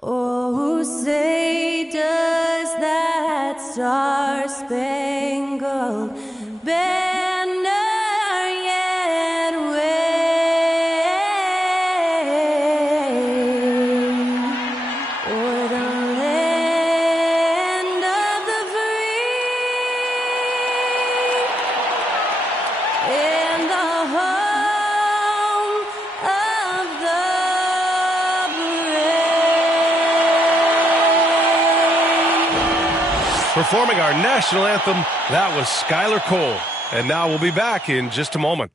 Oh, say does that star-spangled banner yet wave o'er the land of the free and the home of the Performing our national anthem, that was Skylar Cole. And now we'll be back in just a moment.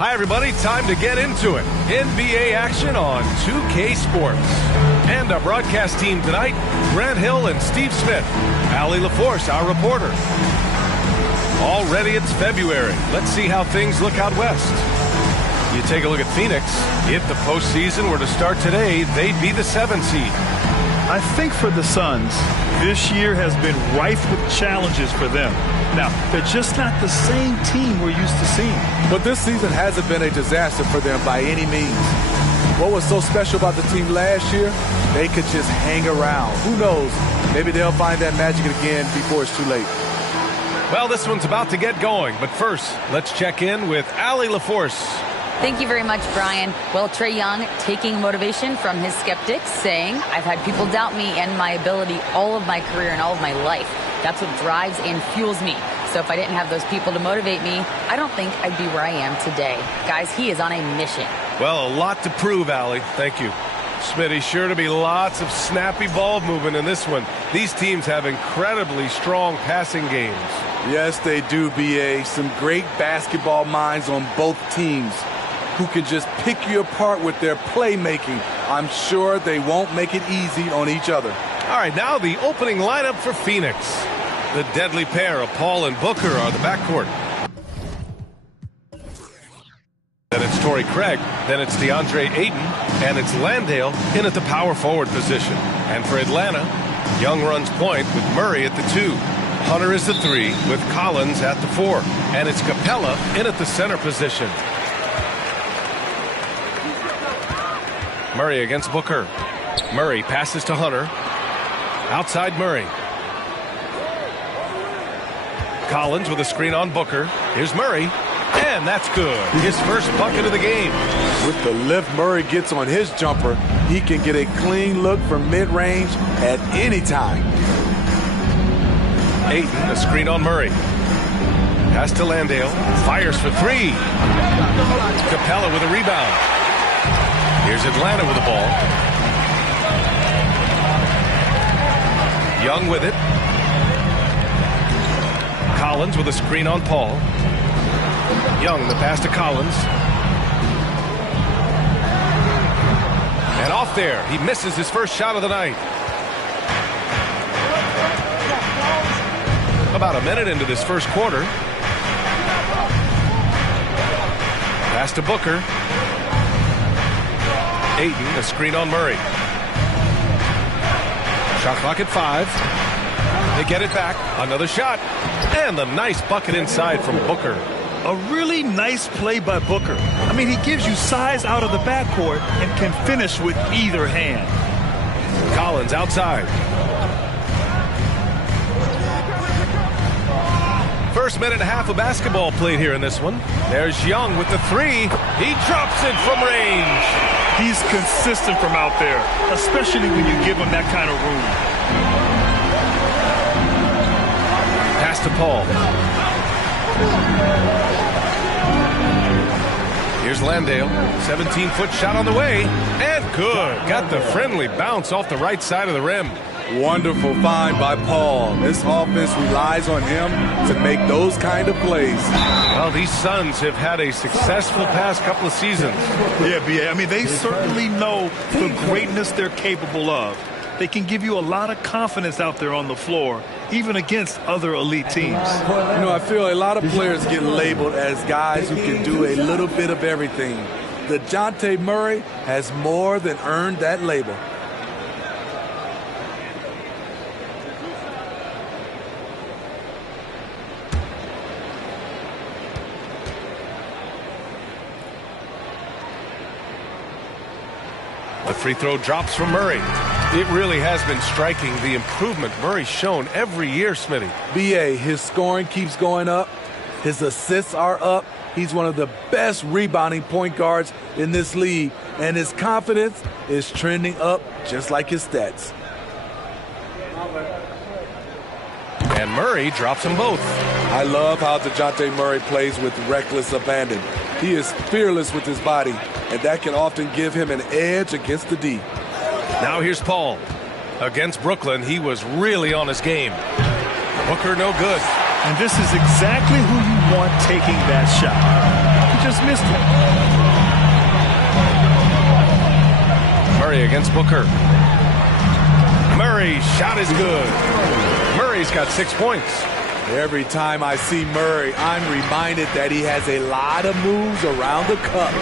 Hi, everybody. Time to get into it. NBA action on 2K Sports. And our broadcast team tonight, Grant Hill and Steve Smith. Allie LaForce, our reporter. Already it's February. Let's see how things look out west. You take a look at Phoenix. If the postseason were to start today, they'd be the 7th seed. I think for the Suns, this year has been rife with challenges for them. Now, they're just not the same team we're used to seeing. But this season hasn't been a disaster for them by any means. What was so special about the team last year? They could just hang around. Who knows? Maybe they'll find that magic again before it's too late. Well, this one's about to get going. But first, let's check in with Allie LaForce. Thank you very much, Brian. Well, Trae Young taking motivation from his skeptics, saying, I've had people doubt me and my ability all of my career and all of my life. That's what drives and fuels me. So if I didn't have those people to motivate me, I don't think I'd be where I am today. Guys, he is on a mission. Well, a lot to prove, Allie. Thank you. Smitty, sure to be lots of snappy ball movement in this one. These teams have incredibly strong passing games. Yes, they do, B.A. Some great basketball minds on both teams who can just pick you apart with their playmaking. I'm sure they won't make it easy on each other. All right, now the opening lineup for Phoenix. The deadly pair of Paul and Booker are the backcourt. Then it's Torrey Craig, then it's DeAndre Ayton, and it's Landale in at the power forward position. And for Atlanta, Young runs point with Murray at the 2. Hunter is the 3 with Collins at the 4. And it's Capella in at the center position. Murray against Booker. Murray passes to Hunter. Outside Murray. Collins with a screen on Booker. Here's Murray. And that's good. His first bucket of the game. With the lift Murray gets on his jumper, he can get a clean look from mid-range at any time. Ayton, a screen on Murray. Pass to Landale. Fires for 3. Capella with a rebound. Here's Atlanta with the ball. Young with it. Collins with a screen on Paul. Young, the pass to Collins. And off there, he misses his first shot of the night. About a minute into this first quarter. Pass to Booker. Ayton, a screen on Murray. Shot clock at 5. They get it back. Another shot. And the nice bucket inside from Booker. A really nice play by Booker. I mean, he gives you size out of the backcourt and can finish with either hand. Collins outside. First minute and a half of basketball played here in this one. There's Young with the 3. He drops it from range. He's consistent from out there, especially when you give him that kind of room. Pass to Paul. Here's Landale. 17-foot shot on the way. And good. Got the friendly bounce off the right side of the rim. Wonderful find by Paul. This offense relies on him to make those kind of plays. Well, these Suns have had a successful past couple of seasons. Yeah, B.A. I mean, they certainly know the greatness they're capable of. They can give you a lot of confidence out there on the floor, even against other elite teams. You know, I feel a lot of players get labeled as guys who can do a little bit of everything. DeJounte Murray has more than earned that label. The free throw drops from Murray. It really has been striking, the improvement Murray's shown every year, Smitty. B.A., his scoring keeps going up. His assists are up. He's one of the best rebounding point guards in this league. And his confidence is trending up just like his stats. And Murray drops them both. I love how DeJounte Murray plays with reckless abandon. He is fearless with his body, and that can often give him an edge against the D. Now here's Paul. Against Brooklyn, he was really on his game. Booker no good. And this is exactly who you want taking that shot. He just missed it. Murray against Booker. Murray's shot is good. Murray's got 6 points. Every time I see Murray, I'm reminded that he has a lot of moves around the cup.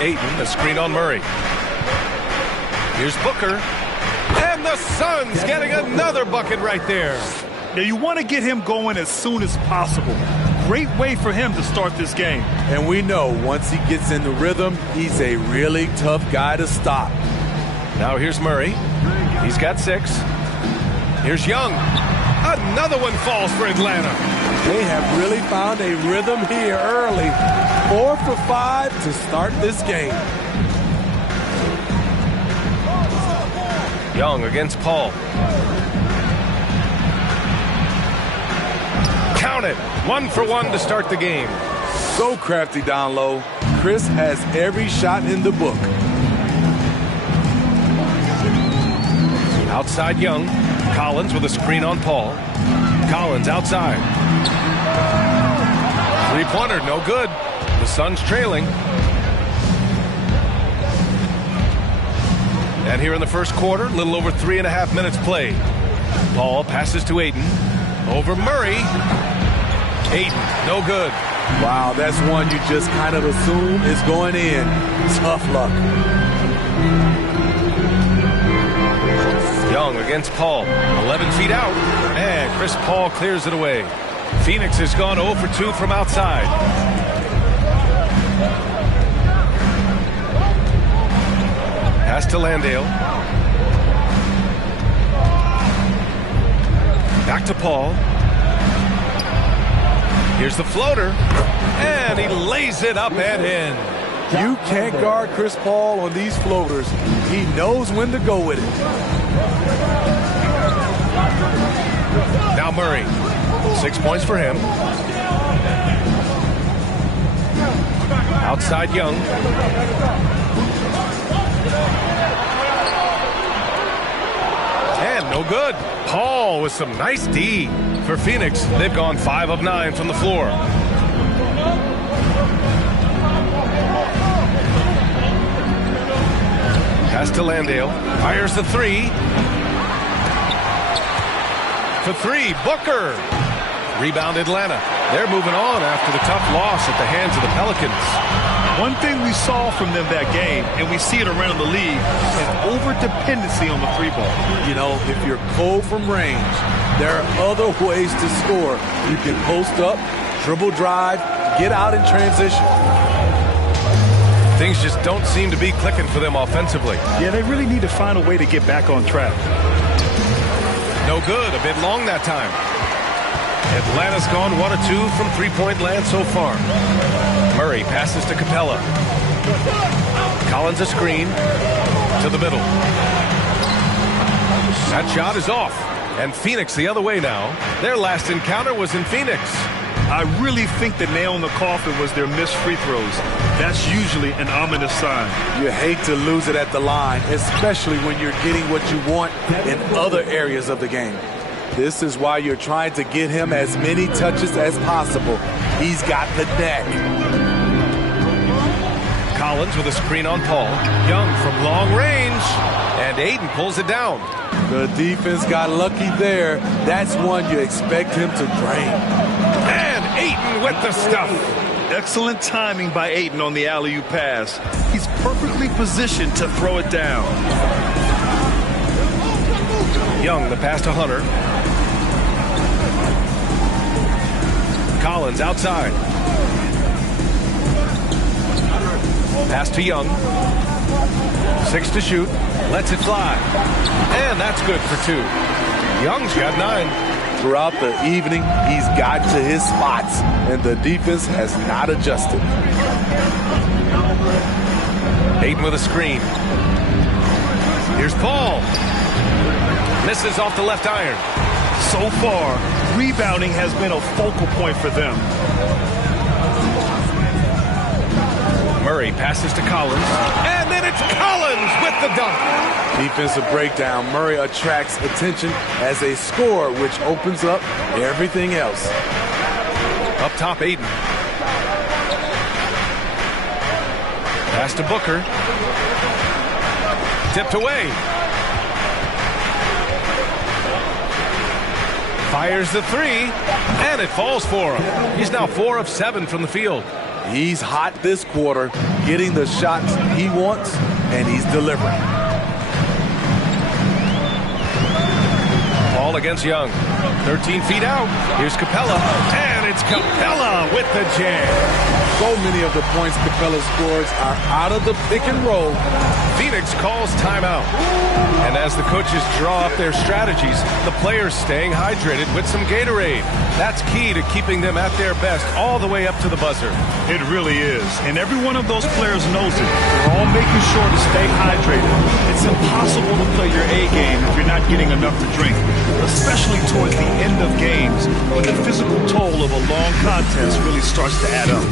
Ayton, the screen on Murray. Here's Booker. And the Suns getting another bucket right there. Now, you want to get him going as soon as possible. Great way for him to start this game. And we know once he gets in the rhythm, he's a really tough guy to stop. Now here's Murray. He's got 6. Here's Young. Another one falls for Atlanta. They have really found a rhythm here early. 4 for 5 to start this game. Young against Paul. Count it. 1 for 1 to start the game. So crafty down low. Chris has every shot in the book. Outside Young. Collins with a screen on Paul. Collins outside. Three-pointer, no good. The Suns trailing. And here in the first quarter, a little over 3.5 minutes played. Paul passes to Ayton. Over Murray. Ayton, no good. Wow, that's one you just kind of assume is going in. Tough luck. Young against Paul. 11 feet out. And Chris Paul clears it away. Phoenix has gone 0 for 2 from outside. Pass to Landale. Back to Paul. Here's the floater. And he lays it up and in. You can't guard Chris Paul on these floaters. He knows when to go with it. Now Murray. 6 points for him. Outside Young. And no good. Paul with some nice D for Phoenix. They've gone 5 of 9 from the floor. Pass to Landale. Fires the 3. For 3, Booker. Rebound Atlanta. They're moving on after the tough loss at the hands of the Pelicans. One thing we saw from them that game, and we see it around the league, is over-dependency on the 3-ball. You know, if you're cold from range, there are other ways to score. You can post up, dribble drive, get out in transition. Things just don't seem to be clicking for them offensively. Yeah, they really need to find a way to get back on track. No good. A bit long that time. Atlanta's gone 1 of 2 from three-point land so far. Murray passes to Capella. Collins a screen to the middle. That shot is off. And Phoenix the other way now. Their last encounter was in Phoenix. I really think the nail in the coffin was their missed free throws. That's usually an ominous sign. You hate to lose it at the line, especially when you're getting what you want in other areas of the game. This is why you're trying to get him as many touches as possible. He's got the neck. Collins with a screen on Paul. Young from long range. And Ayton pulls it down. The defense got lucky there. That's one you expect him to drain. And Ayton with the stuff. Excellent timing by Ayton on the alley-oop pass. He's perfectly positioned to throw it down. Young, the pass to Hunter. Collins outside. Pass to Young. 6 to shoot. Lets it fly. And that's good for 2. Young's got 9. Throughout the evening, he's gotten to his spots, and the defense has not adjusted. Ayton with a screen. Here's Paul. Misses off the left iron. So far, rebounding has been a focal point for them. Murray passes to Collins. And then it's Collins with the dunk. Defensive breakdown. Murray attracts attention as a scorer, which opens up everything else. Up top, Ayton. Pass to Booker. Tipped away. Fires the 3, and it falls for him. He's now 4 of 7 from the field. He's hot this quarter, getting the shots he wants, and he's delivering. Paul against Young. 13 feet out. Here's Capella, and it's Capella with the jam. So many of the points Capella scores are out of the pick and roll. Phoenix calls timeout. And as the coaches draw up their strategies, the players staying hydrated with some Gatorade. That's key to keeping them at their best all the way up to the buzzer. It really is. And every one of those players knows it. They're all making sure to stay hydrated. It's impossible to play your A game if you're not getting enough to drink, especially towards the end of games when the physical toll of a long contest really starts to add up.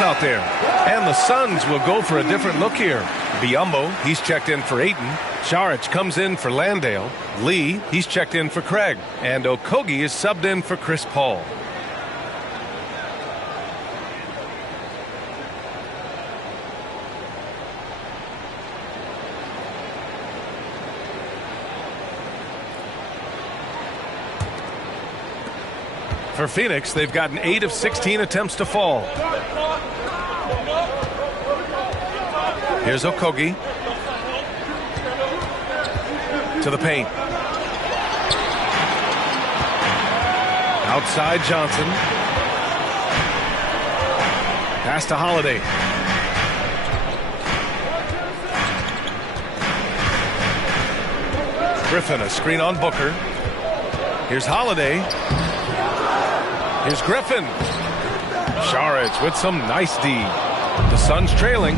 Out there. And the Suns will go for a different look here. Biyombo, he's checked in for Ayton. Saric comes in for Landale. Lee, he's checked in for Craig. And Okogie is subbed in for Chris Paul. For Phoenix, they've gotten 8 of 16 attempts to fall. Here's Okogie. To the paint. Outside Johnson. Pass to Holiday. Griffin, a screen on Booker. Here's Holiday. Here's Griffin. Saric with some nice D. The Suns trailing.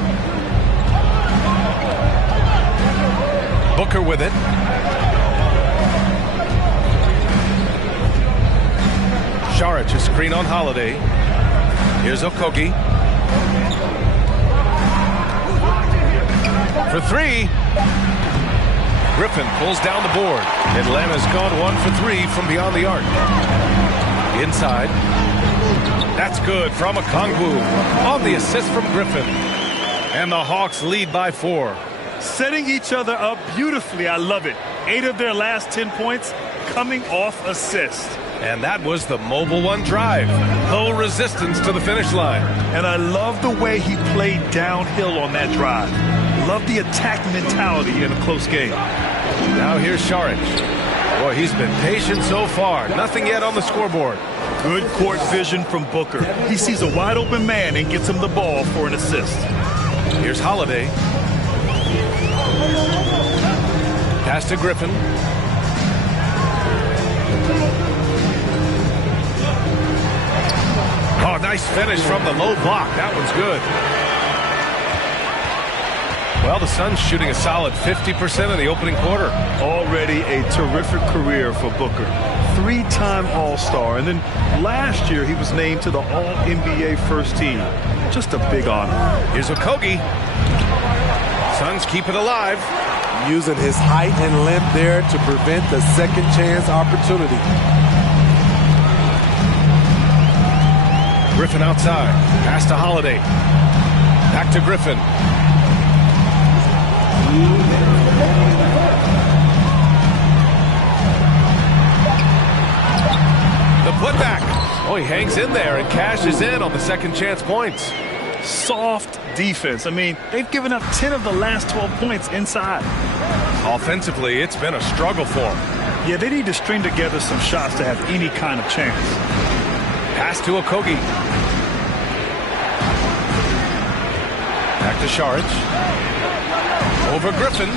Booker with it. Saric, a screen on Holiday. Here's Okogie. For 3. Griffin pulls down the board. Atlanta's gone 1 for 3 from beyond the arc. Inside. That's good from Okongwu on the assist from Griffin. And the Hawks lead by 4. Setting each other up beautifully. I love it. 8 of their last 10 points coming off assist. And that was the Mobile One drive. Low resistance to the finish line. And I love the way he played downhill on that drive. Love the attack mentality in a close game. Now here's Šarić. Boy, he's been patient so far. Nothing yet on the scoreboard. Good court vision from Booker. He sees a wide open man and gets him the ball for an assist. Here's Holiday. Pass to Griffin. Oh, nice finish from the low block. That one's good. Well, the Suns shooting a solid 50% in the opening quarter. Already a terrific career for Booker. 3-time All-Star. And then last year he was named to the All-NBA first team. Just a big honor. Here's Okogie. Suns keep it alive. Using his height and length there to prevent the second chance opportunity. Griffin outside. Pass to Holiday. Back to Griffin. The putback. Oh, he hangs in there and cashes in on the second chance points. Soft defense. I mean, they've given up 10 of the last 12 points inside. Offensively, it's been a struggle for them. Yeah, they need to string together some shots to have any kind of chance. Pass to Okogie. Back to Šarić. Over Griffin.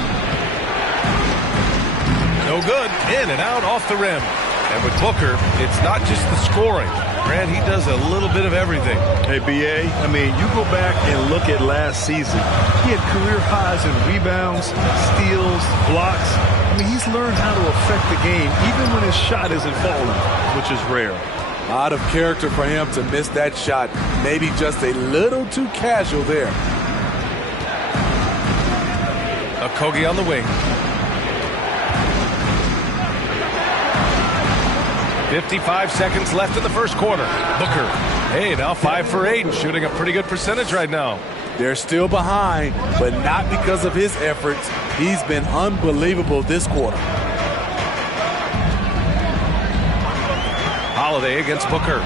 No good. In and out off the rim. And with Booker, it's not just the scoring. Grant, he does a little bit of everything. Hey, B.A., I mean, you go back and look at last season. He had career highs in rebounds, steals, blocks. I mean, he's learned how to affect the game even when his shot isn't falling, which is rare. A lot of character for him to miss that shot. Maybe just a little too casual there. Okogie on the wing. 55 seconds left in the first quarter. Booker, hey, now 5 for 8, shooting a pretty good percentage right now. They're still behind, but not because of his efforts. He's been unbelievable this quarter. Holiday against Booker.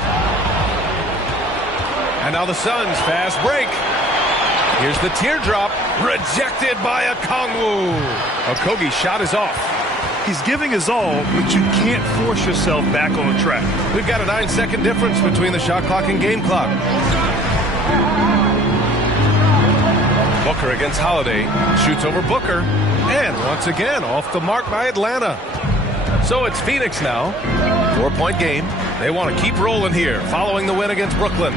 And now the Suns fast break. Here's the teardrop, rejected by Okongwu. Okogie's shot is off. He's giving his all, but you can't force yourself back on the track. We've got a 9-second difference between the shot clock and game clock. Booker against Holiday. Shoots over Booker. And once again, off the mark by Atlanta. So it's Phoenix now. 4-point game. They want to keep rolling here, following the win against Brooklyn.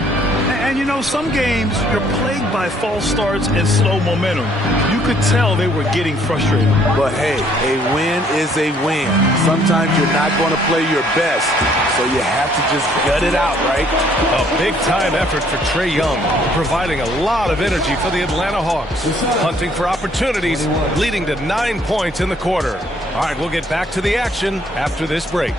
And you know, some games, you're plagued by false starts and slow momentum. You could tell they were getting frustrated. But hey, a win is a win. Sometimes you're not going to play your best, so you have to just gut it out, right? A big-time effort for Trae Young, providing a lot of energy for the Atlanta Hawks. Hunting for opportunities, leading to 9 points in the quarter. All right, we'll get back to the action after this break.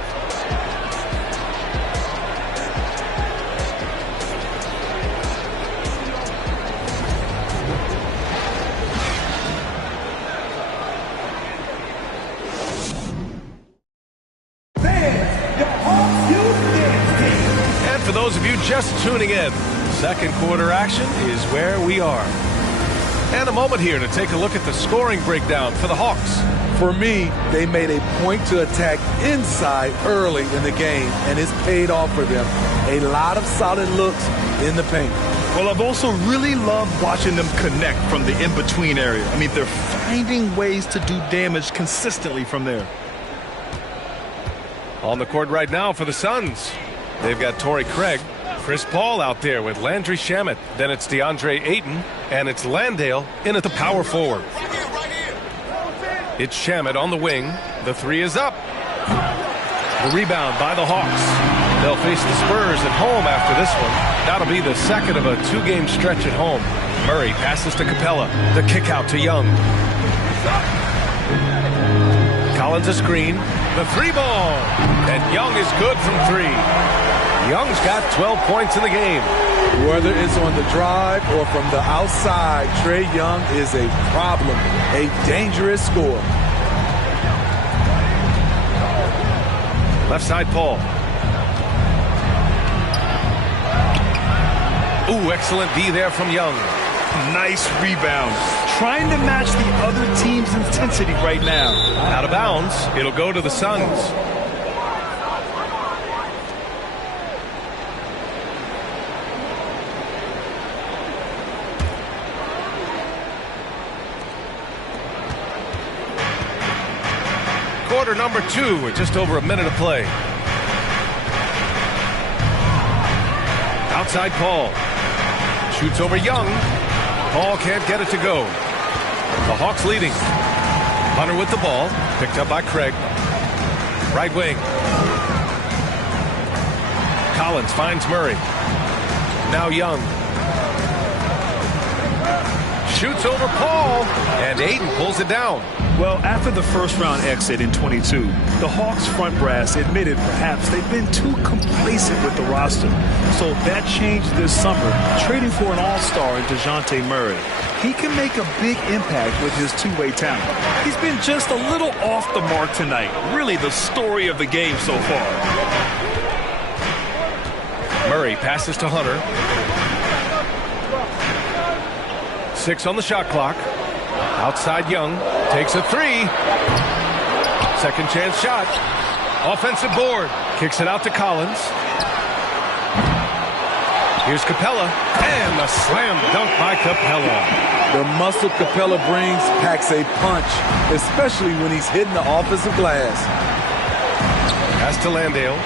For those of you just tuning in, second quarter action is where we are. And a moment here to take a look at the scoring breakdown for the Hawks. For me, they made a point to attack inside early in the game, and it's paid off for them. A lot of solid looks in the paint. Well, I've also really loved watching them connect from the in-between area. I mean, they're finding ways to do damage consistently from there. On the court right now for the Suns, they've got Torrey Craig, Chris Paul out there with Landry Shamet. Then it's DeAndre Ayton, and it's Landale in at the power forward. It's Shamet on the wing. The three is up. The rebound by the Hawks. They'll face the Spurs at home after this one. That'll be the second of a two-game stretch at home. Murray passes to Capella. The kick out to Young. Collins a screen. The three ball. And Young is good from three. Young's got 12 points in the game. Whether it's on the drive or from the outside, Trae Young is a problem, a dangerous scorer. Left side, Paul. Ooh, excellent D there from Young. Nice rebound. Trying to match the other team's intensity right now. Out of bounds. It'll go to the Suns. Quarter number 2 with just over a minute of play. Outside Paul. Shoots over Young. Paul can't get it to go. The Hawks leading. Hunter with the ball. Picked up by Craig. Right wing. Collins finds Murray. Now Young. Shoots over Paul. And Ayton pulls it down. Well, after the first-round exit in 22, the Hawks front brass admitted perhaps they've been too complacent with the roster. So that changed this summer, trading for an all-star in DeJounte Murray. He can make a big impact with his two-way talent. He's been just a little off the mark tonight. Really the story of the game so far. Murray passes to Hunter. 6 on the shot clock. Outside Young. Takes a three. Second chance shot. Offensive board. Kicks it out to Collins. Here's Capella. And a slam dunk by Capella. The muscle Capella brings packs a punch, especially when he's hitting the offensive glass. Pass to Landale.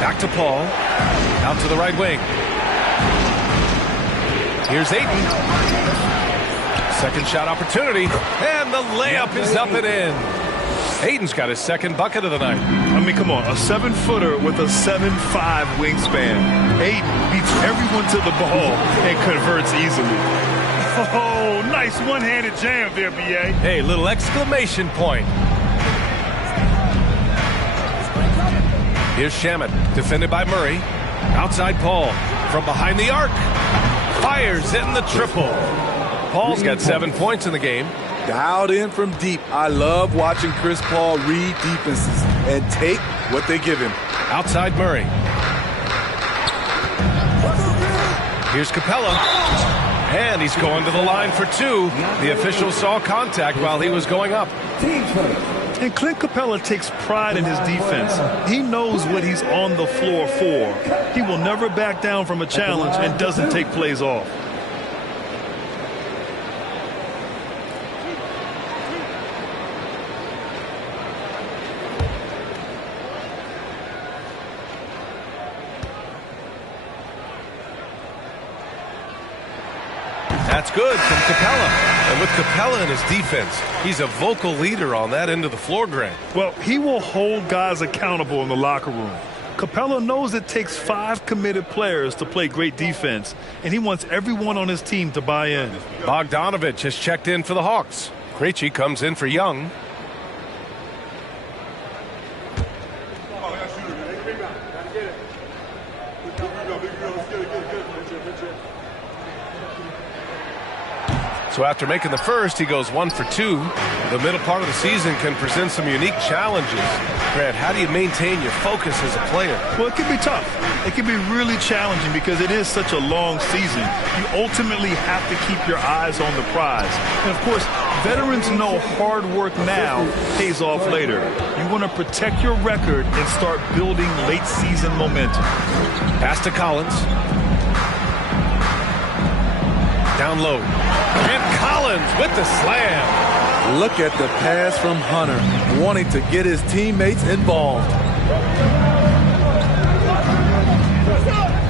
Back to Paul. Out to the right wing. Here's Ayton. Second shot opportunity, and the layup is up and in. Ayton's got his second bucket of the night. I mean, come on, a 7-footer with a 7'5" wingspan. Ayton beats everyone to the ball and converts easily. Oh, nice one-handed jam there, B.A. Hey, little exclamation point. Here's Shamet, defended by Murray. Outside Paul, from behind the arc. Fires in the triple. Paul's got 7 points in the game. Dialed in from deep. I love watching Chris Paul read defenses and take what they give him. Outside Murray. Here's Capella. And he's going to the line for 2. The official saw contact while he was going up. And Clint Capella takes pride in his defense. He knows what he's on the floor for. He will never back down from a challenge and doesn't take plays off. That's good from Capella. And with Capella in his defense, he's a vocal leader on that end of the floor, Grant. Well, he will hold guys accountable in the locker room. Capella knows it takes 5 committed players to play great defense, and he wants everyone on his team to buy in. Bogdanovich has checked in for the Hawks. Krejci comes in for Young. So after making the first, he goes 1 for 2. The middle part of the season can present some unique challenges. Grant, how do you maintain your focus as a player? Well, it can be tough. It can be really challenging because it is such a long season. You ultimately have to keep your eyes on the prize. And, of course, veterans know hard work now pays off later. You want to protect your record and start building late-season momentum. Pass to Collins. Down low. And Collins with the slam. Look at the pass from Hunter, wanting to get his teammates involved.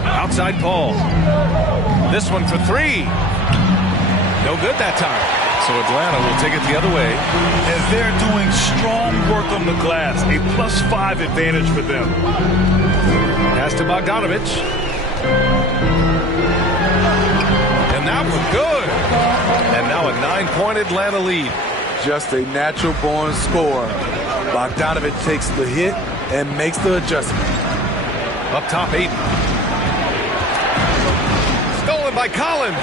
Outside Paul. This one for 3. No good that time. So Atlanta will take it the other way. As they're doing strong work on the glass, a +5 advantage for them. Pass to Bogdanovich. And that was good. And now a 9-point Atlanta lead. just a natural-born scorer. Bogdanovich takes the hit and makes the adjustment. Up top, Ayton. Stolen by Collins.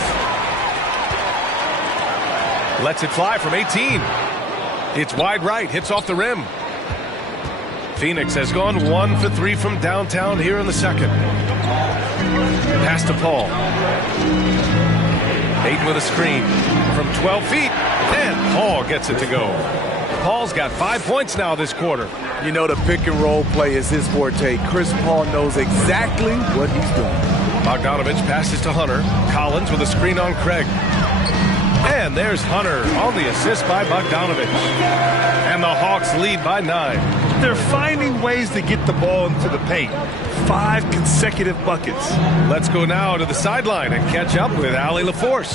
Lets it fly from 18. It's wide right, hits off the rim. Phoenix has gone 1 for 3 from downtown here in the second. Pass to Paul. Ayton with a screen from 12 feet, and Paul gets it to go. Paul's got 5 points now this quarter. You know, the pick-and-roll play is his forte. Chris Paul knows exactly what he's doing. Bogdanovich passes to Hunter. Collins with a screen on Craig. And there's Hunter on the assist by Bogdanovich. And the Hawks lead by 9. They're finding ways to get the ball into the paint. 5 consecutive buckets. Let's go now to the sideline and catch up with Allie LaForce.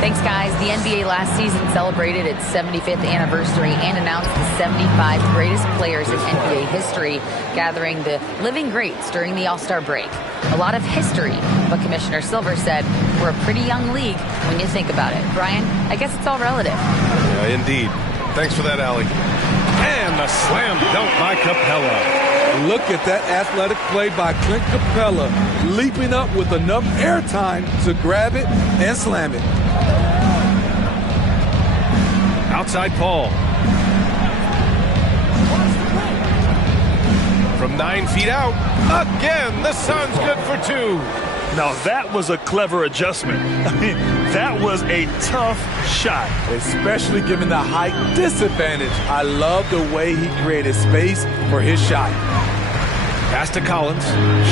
Thanks, guys. The NBA last season celebrated its 75th anniversary and announced the 75 greatest players in NBA history, gathering the living greats during the All-Star break. A lot of history, but Commissioner Silver said we're a pretty young league when you think about it. Brian, I guess it's all relative. Yeah, indeed. Thanks for that, Allie. And the slam dunk by Capella. Look at that athletic play by Clint Capella, leaping up with enough airtime to grab it and slam it. Outside Paul. From 9 feet out. Again, the Suns good for 2. Now that was a clever adjustment. I mean, that was a tough shot. Especially given the height disadvantage. I love the way he created space for his shot. Pass to Collins.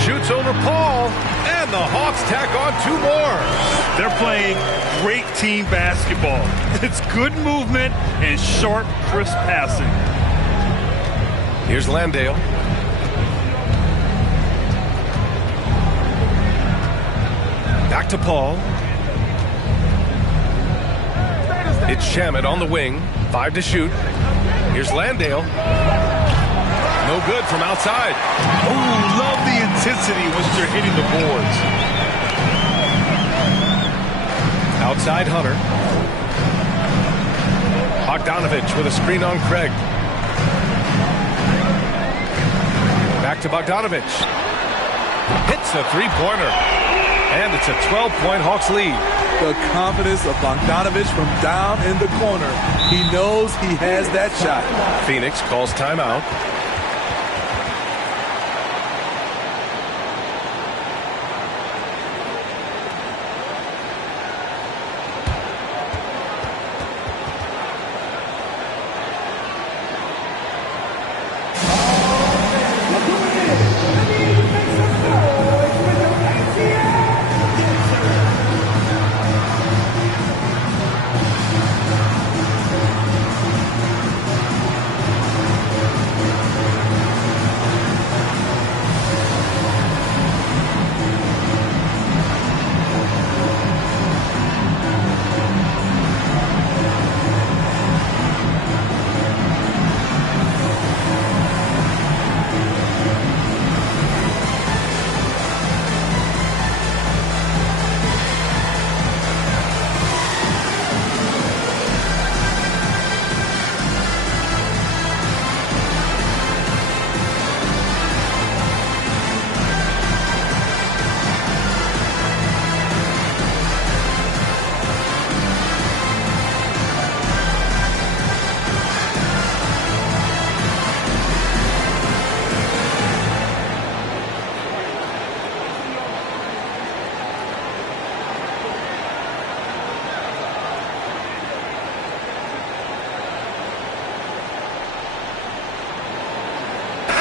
Shoots over Paul. And the Hawks tack on 2 more. They're playing great team basketball. It's good movement and sharp, crisp passing. Here's Landale. Back to Paul. It's Shamet on the wing. 5 to shoot. Here's Landale. No good from outside. Ooh, love the intensity once they're hitting the boards. Outside Hunter. Bogdanovich with a screen on Craig. Back to Bogdanovich. Hits a 3-pointer. And it's a 12-point Hawks lead. The confidence of Bogdanovich from down in the corner. He knows he has that shot. Phoenix calls timeout.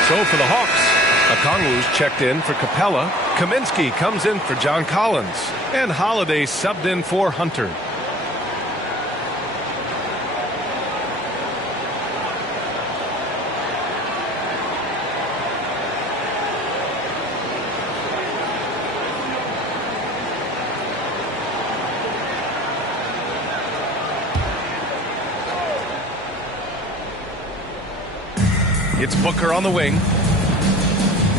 So for the Hawks, Okongwu's checked in for Capella. Kaminsky comes in for John Collins. And Holiday subbed in for Hunter. It's Booker on the wing.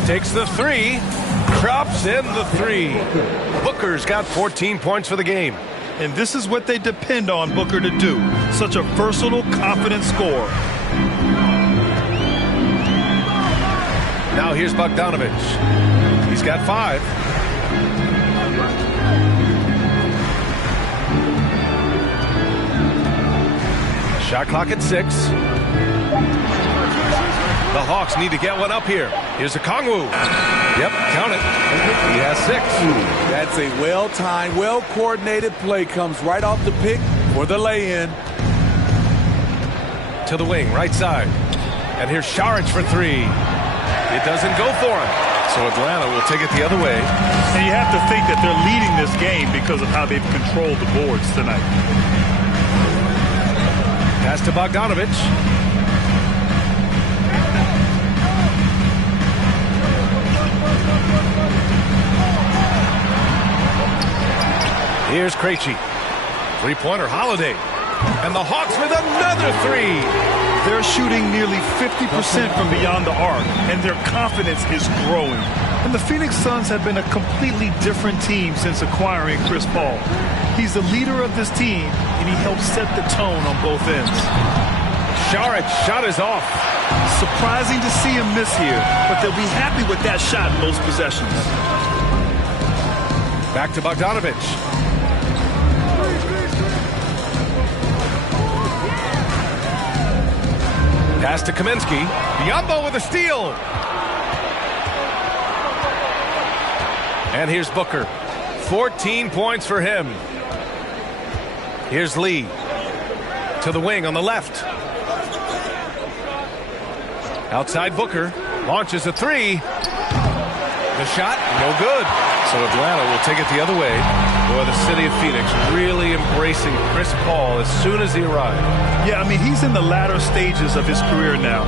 Takes the 3. Drops in the 3. Booker's got 14 points for the game. And this is what they depend on Booker to do. Such a versatile, confident scorer. Now here's Bogdanovich. He's got 5. Shot clock at 6. The Hawks need to get one up here. Here's Okongwu. Yep, count it. He has 6. That's a well-timed, well-coordinated play. Comes right off the pick for the lay-in. To the wing, right side. And here's Šarić for 3. It doesn't go for him. So Atlanta will take it the other way. And you have to think that they're leading this game because of how they've controlled the boards tonight. Pass to Bogdanovich. Here's Krejci. Three-pointer, Holiday. And the Hawks with another 3. They're shooting nearly 50% from beyond the arc, and their confidence is growing. And the Phoenix Suns have been a completely different team since acquiring Chris Paul. He's the leader of this team, and he helps set the tone on both ends. Šarić shot is off. Surprising to see him miss here, but they'll be happy with that shot in most possessions. Back to Bogdanovich. Pass to Kaminsky. Biyombo with a steal. And here's Booker. 14 points for him. Here's Lee. To the wing on the left. Outside Booker. Launches a 3. The shot, no good. So Atlanta will take it the other way. Boy, the city of Phoenix really embracing Chris Paul as soon as he arrived. Yeah, I mean, he's in the latter stages of his career now.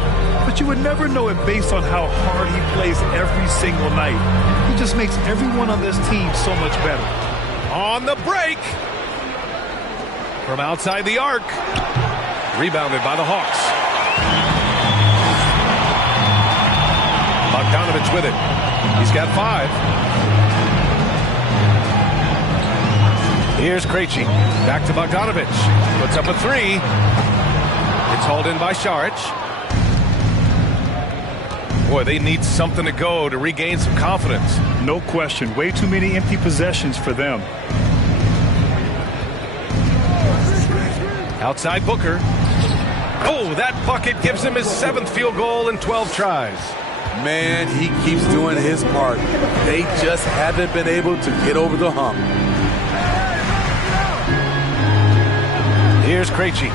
But you would never know it based on how hard he plays every single night. He just makes everyone on this team so much better. On the break. From outside the arc. Rebounded by the Hawks. Bogdanovich with it. He's got 5. Here's Krejci. Back to Bogdanovich. Puts up a 3. It's hauled in by Šarić. Boy, they need something to go to regain some confidence. No question. Way too many empty possessions for them. Outside Booker. Oh, that bucket gives him his 7th field goal in 12 tries. Man, he keeps doing his part. They just haven't been able to get over the hump. Here's Krejci.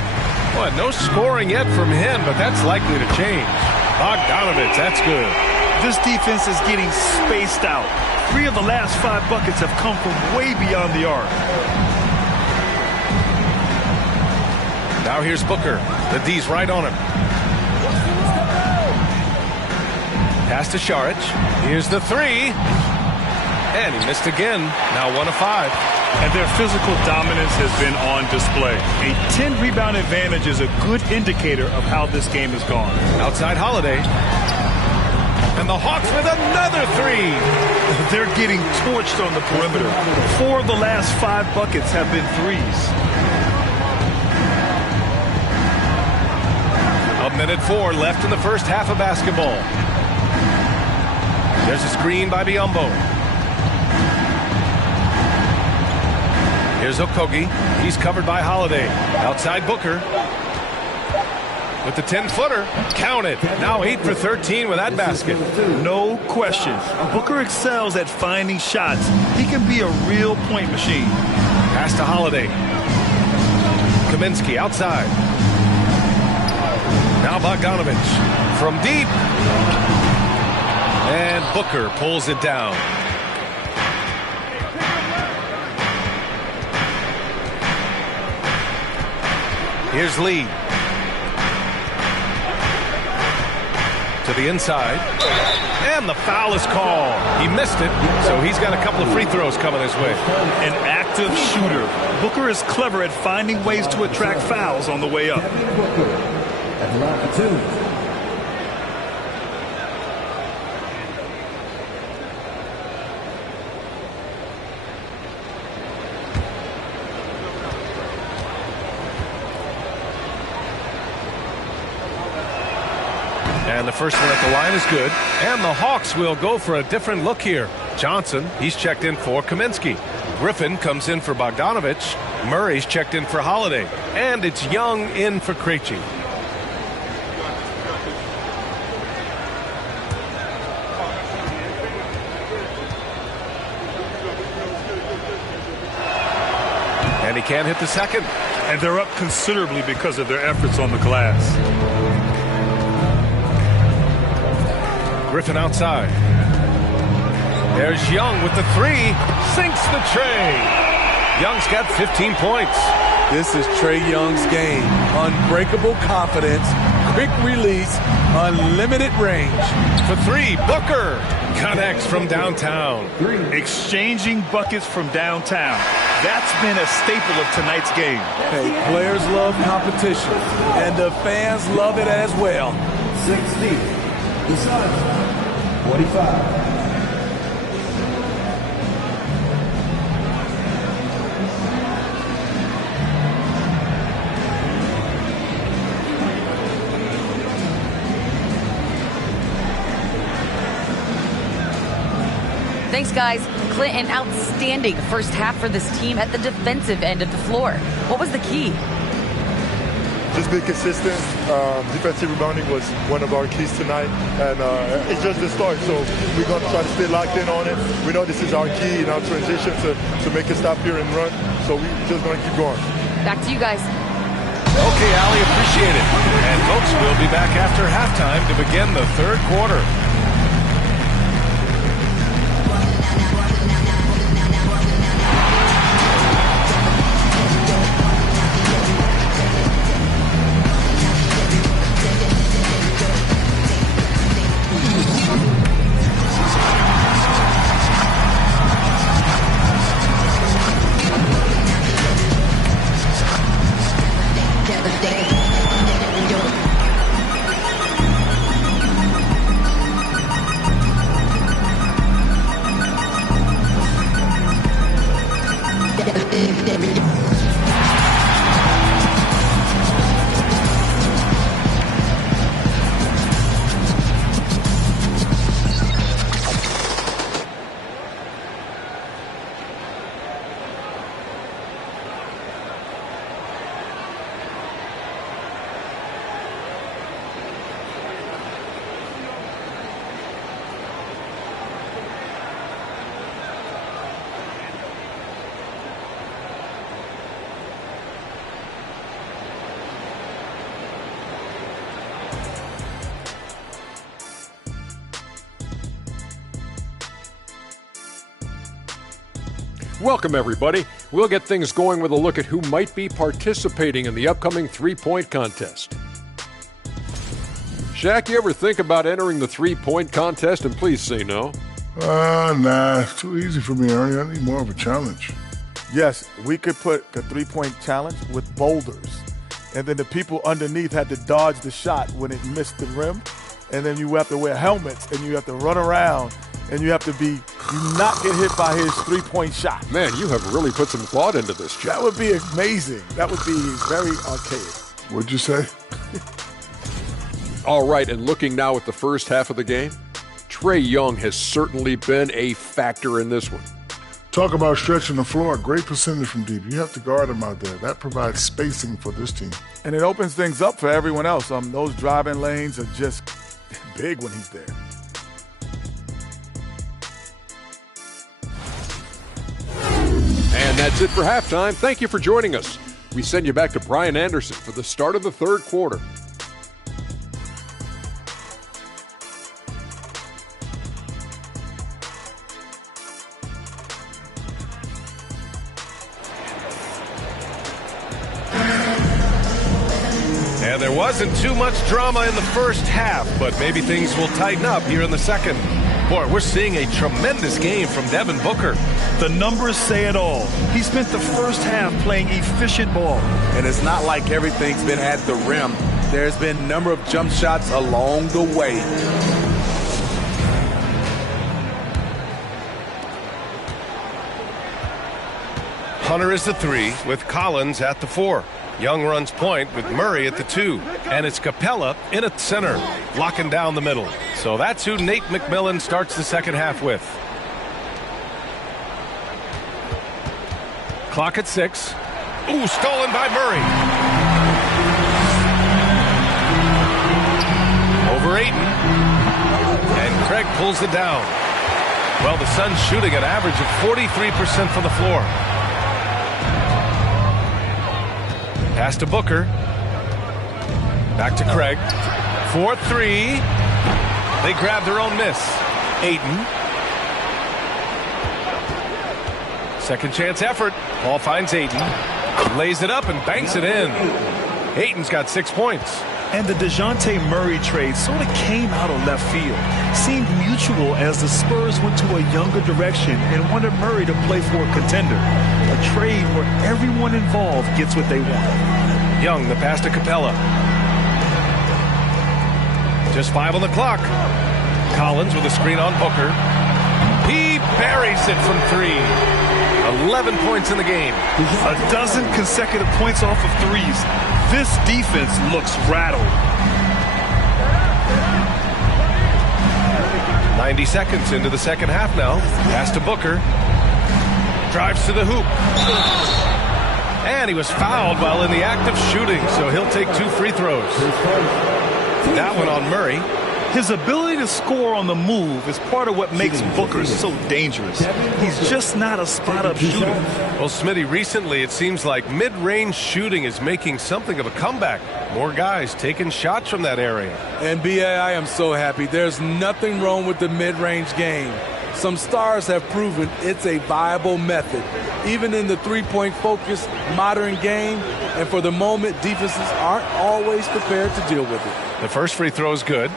Boy, no scoring yet from him, but that's likely to change. Bogdanovich, that's good. This defense is getting spaced out. 3 of the last 5 buckets have come from way beyond the arc. Now here's Booker. The D's right on him. Pass to Šarić. Here's the 3. And he missed again. Now 1 of 5. And their physical dominance has been on display. A 10-rebound advantage is a good indicator of how this game has gone. Outside Holiday. And the Hawks with another 3. They're getting torched on the perimeter. 4 of the last 5 buckets have been 3s. 1:04 left in the first half of basketball. There's a screen by Biyombo. Here's Okogie. He's covered by Holiday. Outside Booker. With the 10-footer. Counted. Now 8 for 13 with that basket. No question. Booker excels at finding shots. He can be a real point machine. Pass to Holiday. Kaminsky outside. Now Bogdanovich. From deep. And Booker pulls it down. Here's Lee. To the inside. And the foul is called. He missed it, so he's got a couple of free throws coming his way. An active shooter. Booker is clever at finding ways to attract fouls on the way up. And the first one at the line is good. And the Hawks will go for a different look here. Johnson, he's checked in for Kaminsky. Griffin comes in for Bogdanovich. Murray's checked in for Holiday. And it's Young in for Krejci. And he can't hit the second. And they're up considerably because of their efforts on the glass. Griffin outside. There's Young with the three. Sinks the tray. Young's got 15 points. This is Trae Young's game. Unbreakable confidence, quick release, unlimited range. For three, Booker connects from downtown. Exchanging buckets from downtown. That's been a staple of tonight's game. Hey, players love competition, and the fans love it as well. 60. The Suns, 45. Thanks, guys. Clinton, outstanding first half for this team at the defensive end of the floor. What was the key? Just be consistent. Defensive rebounding was one of our keys tonight, and it's just the start. So we're going to try to stay locked in on it. We know this is our key in our transition to make a stop here and run. So we're just going to keep going. Back to you guys. Okay, Allie, appreciate it. And folks, we'll be back after halftime to begin the third quarter. Welcome, everybody. We'll get things going with a look at who might be participating in the upcoming three-point contest. Shaq, you ever think about entering the three-point contest? And please say no. Nah, it's too easy for me, Ernie. I need more of a challenge. Yes, we could put a three-point challenge with boulders. And then the people underneath had to dodge the shot when it missed the rim. And then you have to wear helmets, and you have to run around, and you have to do not get hit by his three-point shot. Man, you have really put some thought into this job. That would be amazing. That would be very archaic. What'd you say? All right, and looking now at the first half of the game, Trae Young has certainly been a factor in this one. Talk about stretching the floor. Great percentage from deep. You have to guard him out there. That provides spacing for this team. And it opens things up for everyone else. Those driving lanes are just big when he's there. And that's it for halftime. Thank you for joining us. We send you back to Brian Anderson for the start of the third quarter. And there wasn't too much drama in the first half, but maybe things will tighten up here in the second. Boy, we're seeing a tremendous game from Devin Booker. The numbers say it all. He spent the first half playing efficient ball. And it's not like everything's been at the rim. There's been a number of jump shots along the way. Hunter is the three with Collins at the four. Young runs point with Murray at the 2. And it's Capella in at center, locking down the middle. So that's who Nate McMillan starts the second half with. Clock at 6. Ooh, stolen by Murray. Over Ayton. And Craig pulls it down. Well, the Suns shooting an average of 43% from the floor. Pass to Booker. Back to Craig. 4-3. They grab their own miss. Ayton. Second chance effort. Paul finds Ayton. Lays it up and banks it in. Ayton's got 6 points. And the DeJounte Murray trade sort of came out of left field. Seemed mutual as the Spurs went to a younger direction and wanted Murray to play for a contender. A trade where everyone involved gets what they want. Young, the pass to Capella. Just 5 on the clock. Collins with a screen on Booker. He buries it from 3. 11 points in the game. A dozen consecutive points off of threes. This defense looks rattled. 90 seconds into the second half now. Pass to Booker. Drives to the hoop. And he was fouled while in the act of shooting, so he'll take 2 free throws. That one on Murray. His ability to score on the move is part of what makes Booker so dangerous. He's just not a spot-up shooter. Well, Smitty, recently it seems like mid-range shooting is making something of a comeback. More guys taking shots from that area. And B.A., I am so happy. There's nothing wrong with the mid-range game. Some stars have proven it's a viable method, even in the three-point focused modern game. And for the moment, defenses aren't always prepared to deal with it. The first free throw is good.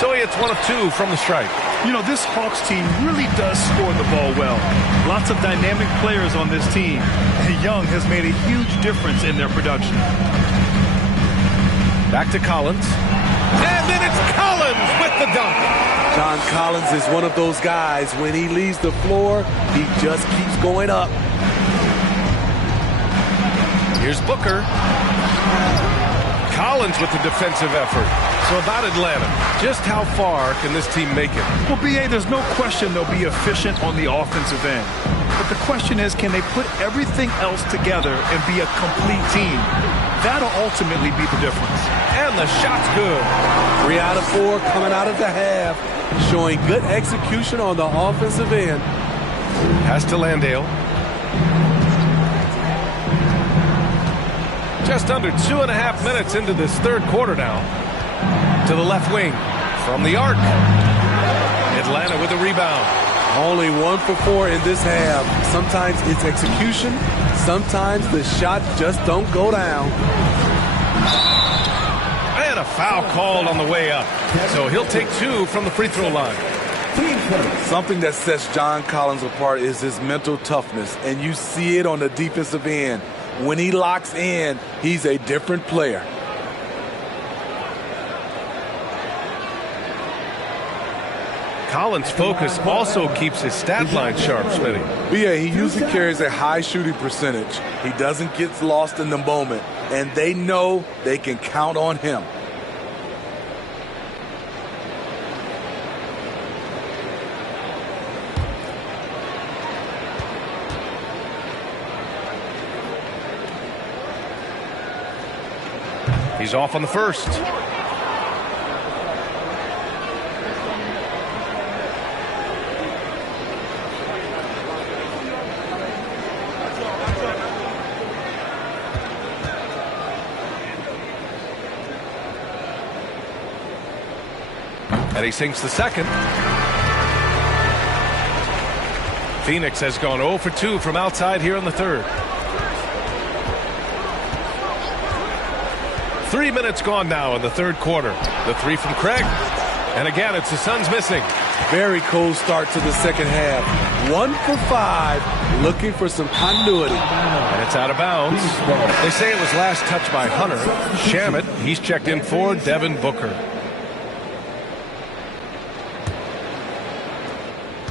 So he hits 1 of 2 from the strike. You know, this Hawks team really does score the ball well. Lots of dynamic players on this team. And Young has made a huge difference in their production. Back to Collins. And then it's Collins with the dunk. John Collins is one of those guys. When he leaves the floor, he just keeps going up. Here's Booker. Collins with the defensive effort. So about Atlanta, just how far can this team make it? Well, B.A., there's no question they'll be efficient on the offensive end. But the question is, can they put everything else together and be a complete team? That'll ultimately be the difference. And the shot's good. 3 out of 4 coming out of the half, showing good execution on the offensive end. Pass to Landale. Just under 2.5 minutes into this third quarter now. To the left wing. From the arc. Atlanta with a rebound. Only 1 for 4 in this half. Sometimes it's execution. Sometimes the shot just don't go down. And a foul called on the way up. So he'll take 2 from the free throw line. Something that sets John Collins apart is his mental toughness. And you see it on the defensive end. When he locks in, he's a different player. Collins' focus also keeps his stat line sharp, Smitty. But yeah, he usually carries a high shooting percentage. He doesn't get lost in the moment, and they know they can count on him. He's off on the first. And he sinks the second. Phoenix has gone 0 for 2 from outside here in the third. 3 minutes gone now in the third quarter. The 3 from Craig. And again, it's the Suns missing. Very cold start to the second half. 1 for 5, looking for some continuity. And it's out of bounds. They say it was last touched by Hunter. Shamet, he's checked in for Devin Booker.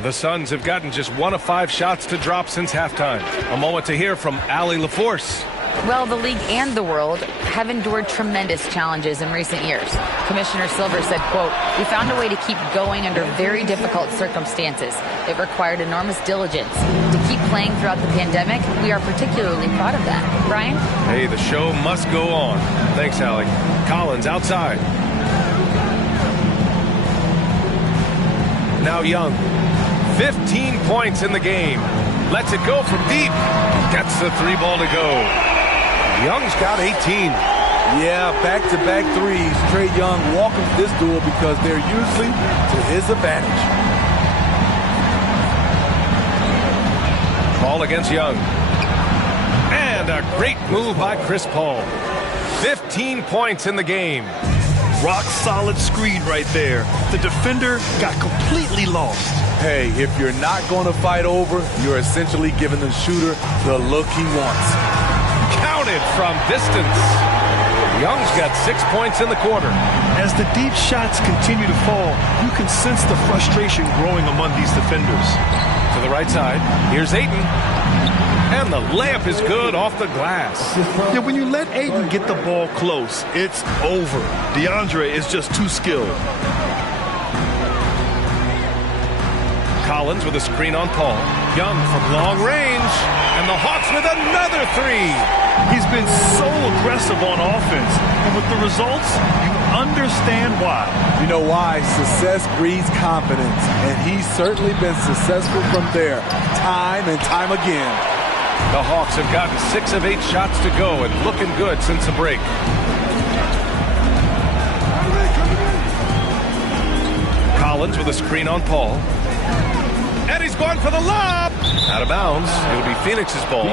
The Suns have gotten just 1 of 5 shots to drop since halftime. A moment to hear from Allie LaForce. Well, the league and the world have endured tremendous challenges in recent years. Commissioner Silver said, quote, "We found a way to keep going under very difficult circumstances. It required enormous diligence. To keep playing throughout the pandemic, we are particularly proud of that." Brian? Hey, the show must go on. Thanks, Allie. Collins outside. Now Young. 15 points in the game. Lets it go from deep. Gets the 3 ball to go. Young's got 18. Yeah, back-to-back threes. Trae Young welcomes this duel because they're usually to his advantage. Ball against Young. And a great move by Chris Paul. 15 points in the game. Rock solid screen right there. The defender got completely lost. Hey, if you're not going to fight over, you're essentially giving the shooter the look he wants. Counted from distance. Young's got 6 points in the quarter. As the deep shots continue to fall, you can sense the frustration growing among these defenders. To the right side, here's Ayton. And the layup is good off the glass. Yeah, when you let Ayton get the ball close, it's over. DeAndre is just too skilled. Collins with a screen on Paul. Young from long range. And the Hawks with another 3. He's been so aggressive on offense. And with the results, you understand why. You know why? Success breeds confidence. And he's certainly been successful from there, time and time again. The Hawks have gotten 6 of 8 shots to go and looking good since the break. Collins with a screen on Paul. And he's going for the lob. Out of bounds. It'll be Phoenix's ball.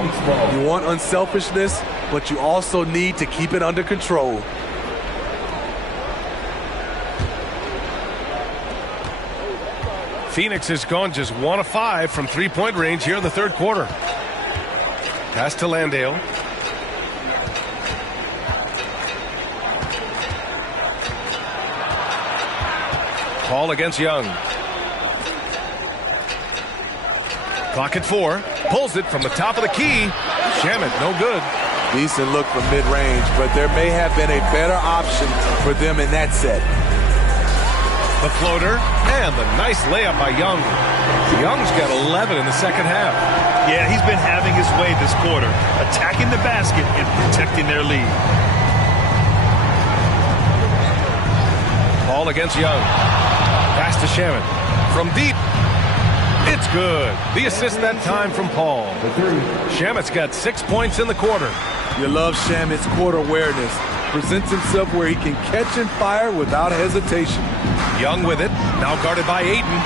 You want unselfishness, but you also need to keep it under control. Phoenix has gone just 1 of 5 from 3-point range here in the third quarter. Pass to Landale. Paul against Young. Clock at 4. Pulls it from the top of the key. Shamet, no good. Decent look from mid-range, but there may have been a better option for them in that set. The floater and the nice layup by Young. Young's got 11 in the second half. Yeah, he's been having his way this quarter, attacking the basket and protecting their lead. Paul against Young. Pass to Shamet. From deep. It's good. The assist that time from Paul. Shamet's got 6 points in the quarter. You love Shamet's court awareness. Presents himself where he can catch and fire without hesitation. Young with it. Now guarded by Ayton.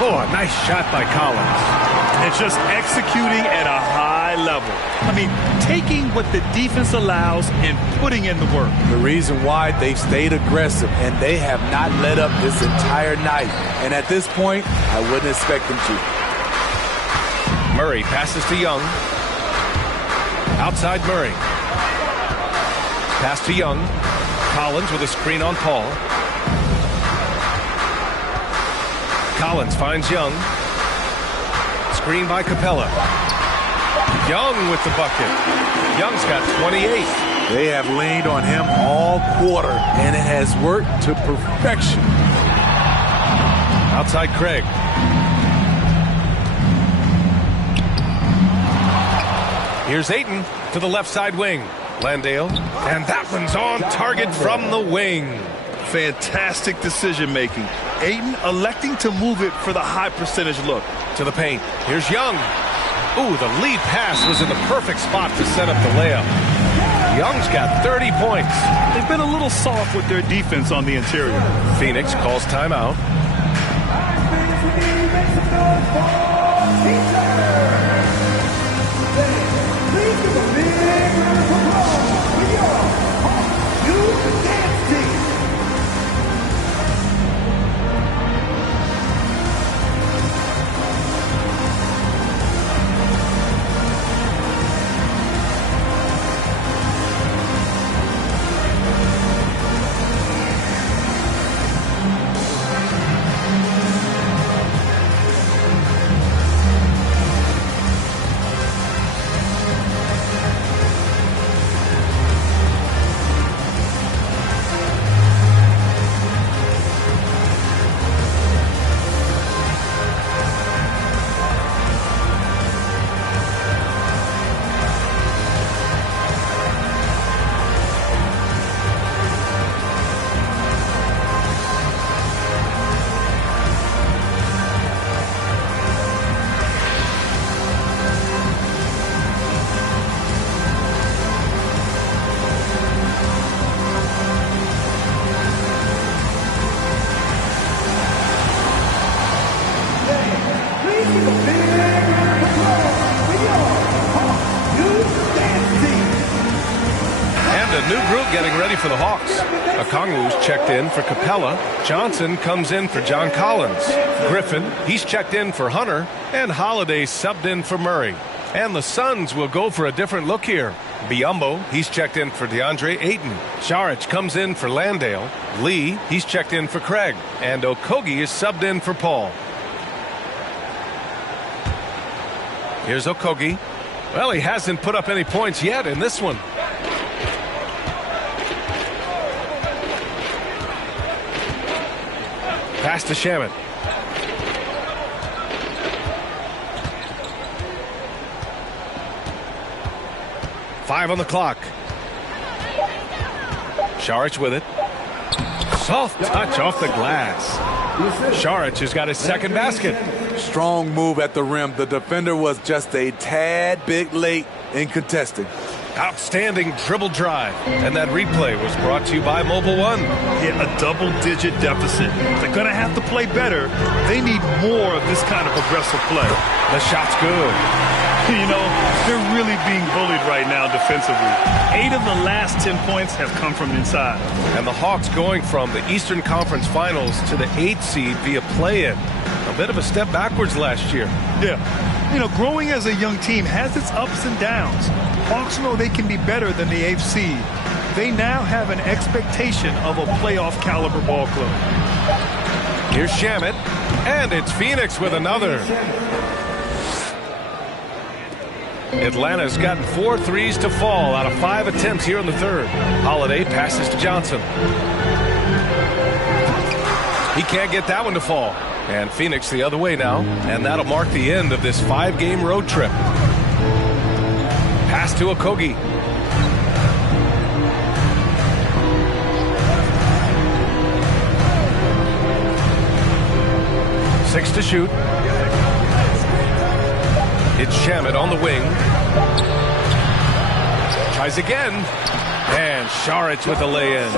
Oh, a nice shot by Collins. And just executing at a high level. I mean, taking what the defense allows and putting in the work. The reason why they've stayed aggressive and they have not let up this entire night. And at this point, I wouldn't expect them to. Murray passes to Young. Outside Murray. Pass to Young. Collins with a screen on Paul. Collins finds Young. Screen by Capella. Young with the bucket. Young's got 28. They have leaned on him all quarter, and it has worked to perfection. Outside Craig. Here's Ayton to the left side wing. Landale. And that one's on target from the wing. Fantastic decision making. Ayton electing to move it for the high percentage look. To the paint. Here's Young. Ooh, the lead pass was in the perfect spot to set up the layup. Young's got 30 points. They've been a little soft with their defense on the interior. Phoenix calls timeout. getting ready for the Hawks. Okongwu's checked in for Capella. Johnson comes in for John Collins. Griffin, he's checked in for Hunter. And Holiday subbed in for Murray. And the Suns will go for a different look here. Biyombo, he's checked in for DeAndre Ayton. Saric comes in for Landale. Lee, he's checked in for Craig. And Okogie is subbed in for Paul. Here's Okogie. Well, he hasn't put up any points yet in this one. Pass to Shamet. Five on the clock. Saric with it. Soft touch off the glass. Saric has got his second basket. Strong move at the rim. The defender was just a tad bit late in contesting. Outstanding dribble drive. And that replay was brought to you by Mobile One. Hit a double-digit deficit. They're going to have to play better. They need more of this kind of aggressive play. The shot's good. You know, they're really being bullied right now defensively. 8 of the last 10 points have come from inside. And the Hawks going from the Eastern Conference Finals to the 8th seed via play-in. A bit of a step backwards last year. Yeah. You know, growing as a young team has its ups and downs. Hawks know they can be better than the 8th seed. They now have an expectation of a playoff caliber ball club. Here's Shamet. And it's Phoenix with another. Atlanta's gotten 4 threes to fall out of 5 attempts here in the third. Holiday passes to Johnson. He can't get that one to fall. And Phoenix the other way now. And that'll mark the end of this 5-game road trip. Pass to Okogie. Six to shoot. It's Shamet on the wing. Tries again. And Saric with the lay-in.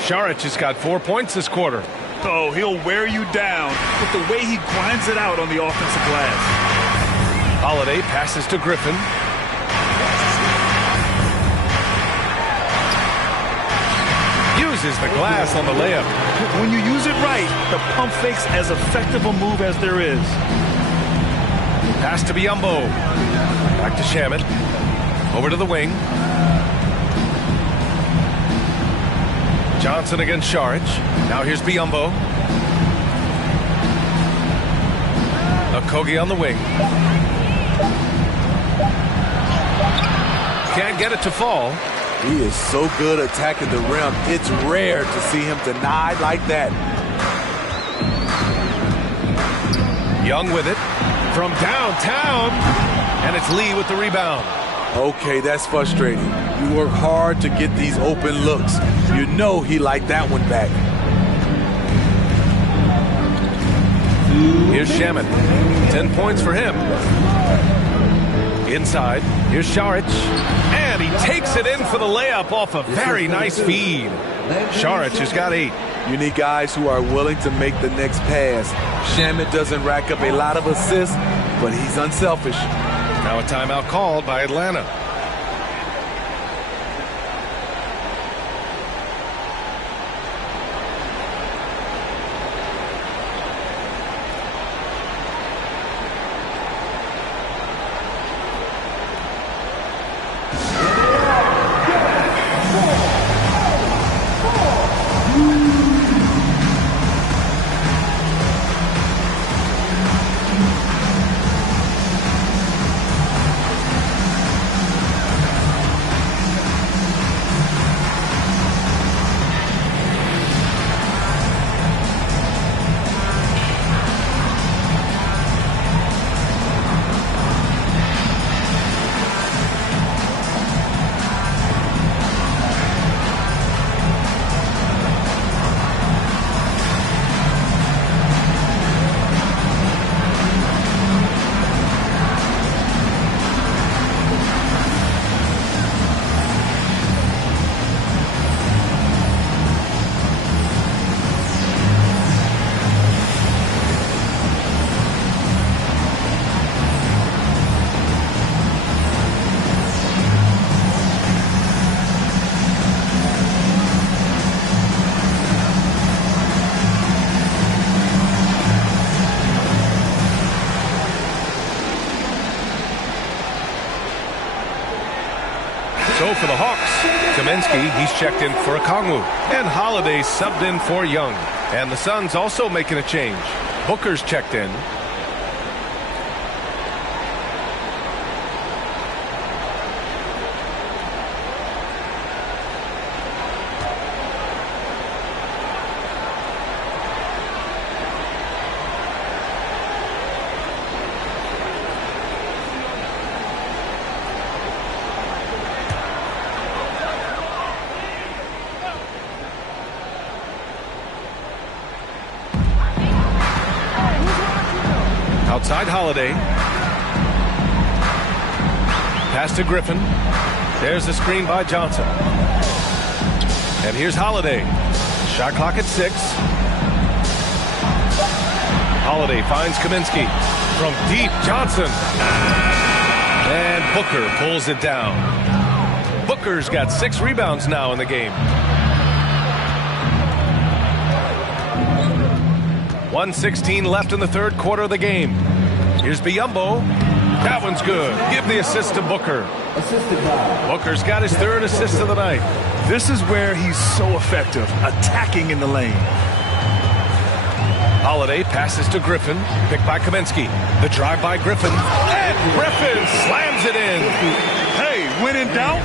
Saric has got 4 points this quarter. Oh, he'll wear you down with the way he grinds it out on the offensive glass. Holiday passes to Griffin. Uses the glass on the layup. When you use it right, the pump fake's as effective a move as there is. Pass to Biyombo. Back to Shamet. Over to the wing. Johnson against Saric. Now here's Biyombo. Okogie on the wing. Can't get it to fall. He is so good attacking the rim. It's rare to see him denied like that. Young with it. From downtown. And it's Lee with the rebound. Okay, that's frustrating. You work hard to get these open looks. You know he liked that one back. Here's Shamet. 10 points for him. Inside. Here's Saric. And he takes it in for the layup off a very nice feed. Saric has got 8. You need guys who are willing to make the next pass. Shamet doesn't rack up a lot of assists, but he's unselfish. Now a timeout called by Atlanta. So for the Hawks, Kaminsky, he's checked in for Okongwu. And Holiday subbed in for Young. And the Suns also making a change. Booker's checked in. Outside Holiday. Pass to Griffin. There's the screen by Johnson. And here's Holiday. Shot clock at 6. Holiday finds Kaminsky. From deep, Johnson. And Booker pulls it down. Booker's got 6 rebounds now in the game. 1:16 left in the third quarter of the game. Here's Biyombo. That one's good. Give the assist to Booker. Booker's got his 3rd assist of the night. This is where he's so effective, attacking in the lane. Holiday passes to Griffin. Picked by Kaminsky. The drive by Griffin. And Griffin slams it in. Hey, when in doubt,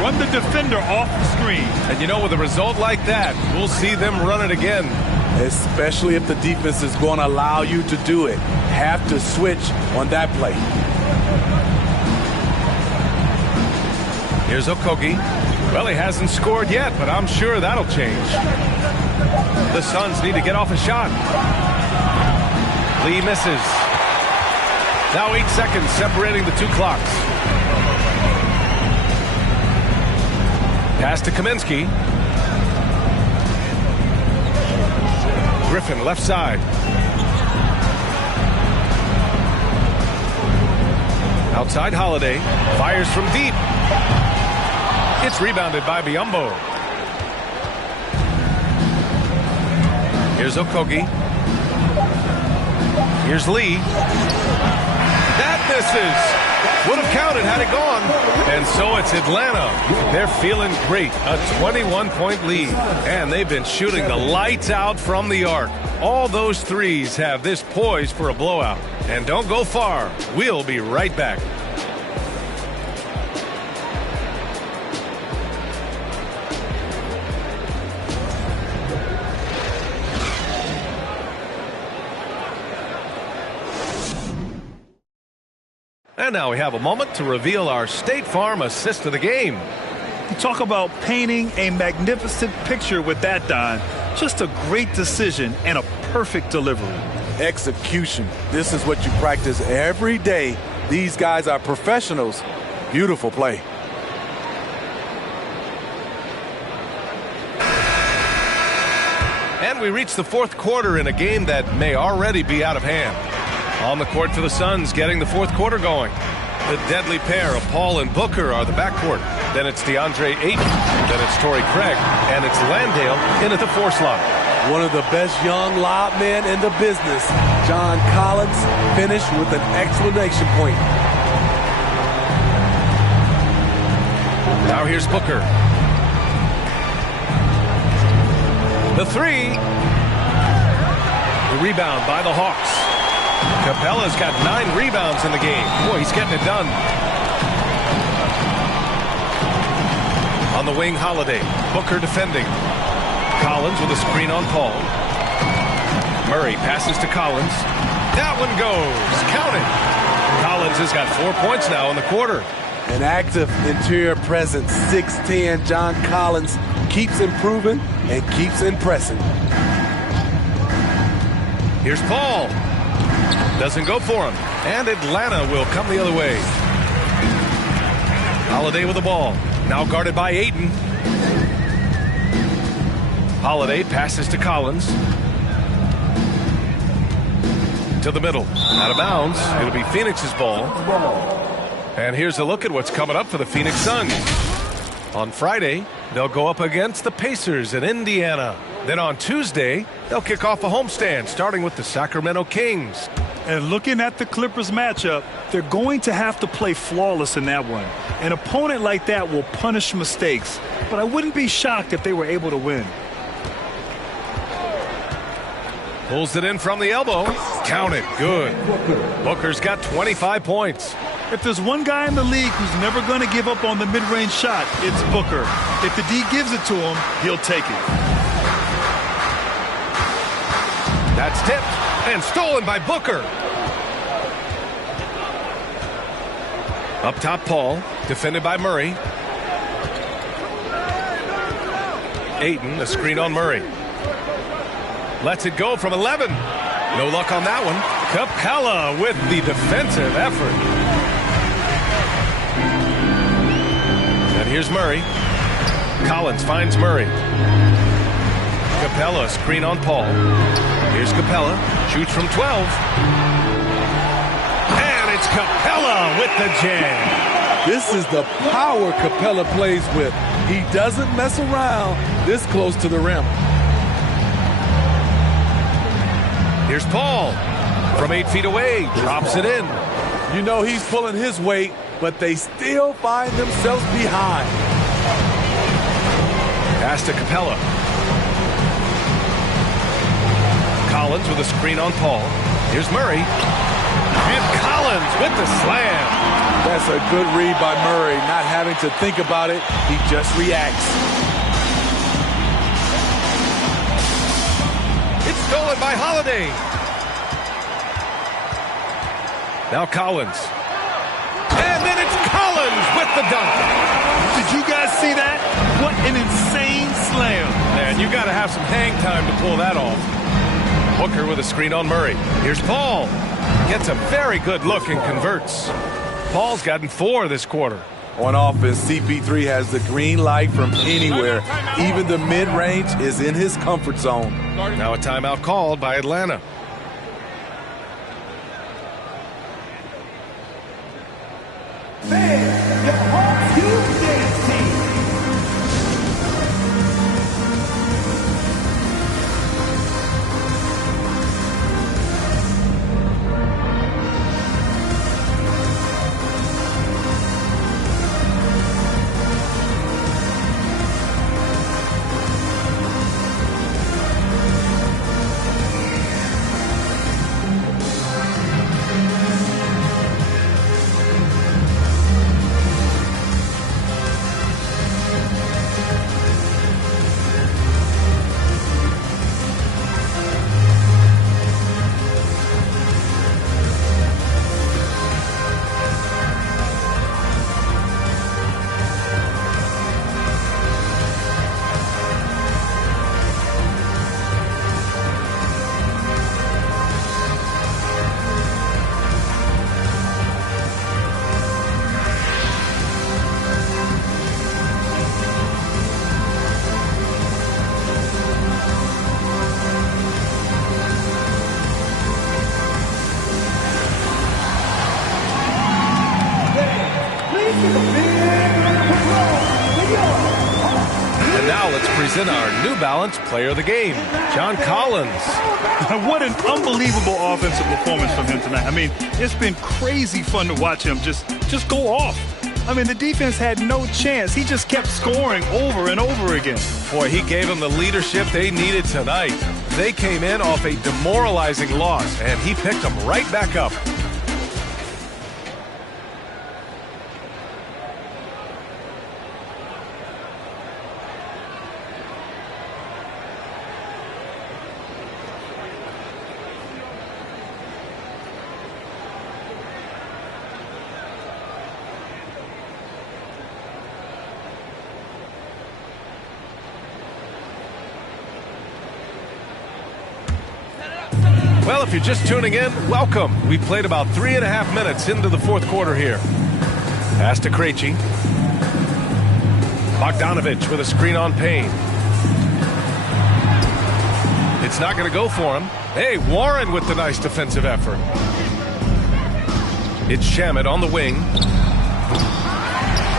run the defender off the screen. And you know, with a result like that, we'll see them run it again. Especially if the defense is going to allow you to do it. Have to switch on that play. Here's Okogie. Well, he hasn't scored yet, but I'm sure that'll change. The Suns need to get off a shot. Lee misses. Now 8 seconds separating the 2 clocks. Pass to Kaminsky. Griffin left side. Outside Holiday. Fires from deep. It's rebounded by Biyombo. Here's Okogie. Here's Lee. That misses. Would have counted had it gone. And so it's Atlanta. They're feeling great. A 21-point lead. And they've been shooting the lights out from the arc. All those threes have this poised for a blowout. And don't go far. We'll be right back. And now we have a moment to reveal our State Farm assist of the game. You talk about painting a magnificent picture with that, Don. Just a great decision and a perfect delivery. Execution. This is what you practice every day. These guys are professionals. Beautiful play. And we reach the 4th quarter in a game that may already be out of hand. On the court for the Suns, getting the 4th quarter going. The deadly pair of Paul and Booker are the backcourt. Then it's DeAndre Ayton. Then it's Torrey Craig. And it's Landale in at the 4 slot. One of the best young lob men in the business. John Collins finished with an exclamation point. Now here's Booker. The 3. The rebound by the Hawks. Capella's got 9 rebounds in the game. Boy, he's getting it done. On the wing, Holiday. Booker defending. Collins with a screen on Paul. Murray passes to Collins. That one goes. Count it. Collins has got 4 points now in the quarter. An active interior presence. 6'10" John Collins keeps improving and keeps impressing. Here's Paul. Doesn't go for him. And Atlanta will come the other way. Holiday with the ball. Now guarded by Ayton. Holiday passes to Collins. To the middle. Out of bounds. It'll be Phoenix's ball. And here's a look at what's coming up for the Phoenix Suns. On Friday, they'll go up against the Pacers in Indiana. Then on Tuesday, they'll kick off a homestand, starting with the Sacramento Kings. And looking at the Clippers matchup, they're going to have to play flawless in that one. An opponent like that will punish mistakes, but I wouldn't be shocked if they were able to win. Pulls it in from the elbow. Count it. Good. Booker's got 25 points. If there's one guy in the league who's never going to give up on the mid-range shot, it's Booker. If the D gives it to him, he'll take it. That's tipped and stolen by Booker. Up top, Paul, defended by Murray. Ayton, a screen on Murray. Lets it go from 11. No luck on that one. Capella with the defensive effort. And here's Murray. Collins finds Murray. Capella, screen on Paul. Here's Capella. Shoots from 12. And it's Capella with the jam. This is the power Capella plays with. He doesn't mess around this close to the rim. Here's Paul from 8 feet away, drops it in. You know he's pulling his weight, but they still find themselves behind. Pass to Capella. Collins with a screen on Paul. Here's Murray. And Collins with the slam. That's a good read by Murray, not having to think about it. He just reacts. It's stolen by Holiday. Now Collins. And then it's Collins with the dunk. Did you guys see that? What an insane slam. Man, you got to have some hang time to pull that off. Booker with a screen on Murray. Here's Paul. Gets a very good look and converts. Paul's gotten 4 this quarter. On offense, CP3 has the green light from anywhere. Even the mid-range is in his comfort zone. Now a timeout called by Atlanta. Man, your home Tuesday team. And now let's present our New Balance Player of the Game, John Collins. What an unbelievable offensive performance from him tonight. I mean, it's been crazy fun to watch him just go off. I mean, the defense had no chance. He just kept scoring over and over again. Boy, he gave them the leadership they needed tonight. They came in off a demoralizing loss, and he picked them right back up. Well, if you're just tuning in, welcome. We played about 3.5 minutes into the fourth quarter here. Pass to Krejci. Bogdanovich with a screen on Payne. It's not going to go for him. Hey, Warren with the nice defensive effort. It's Shamet on the wing.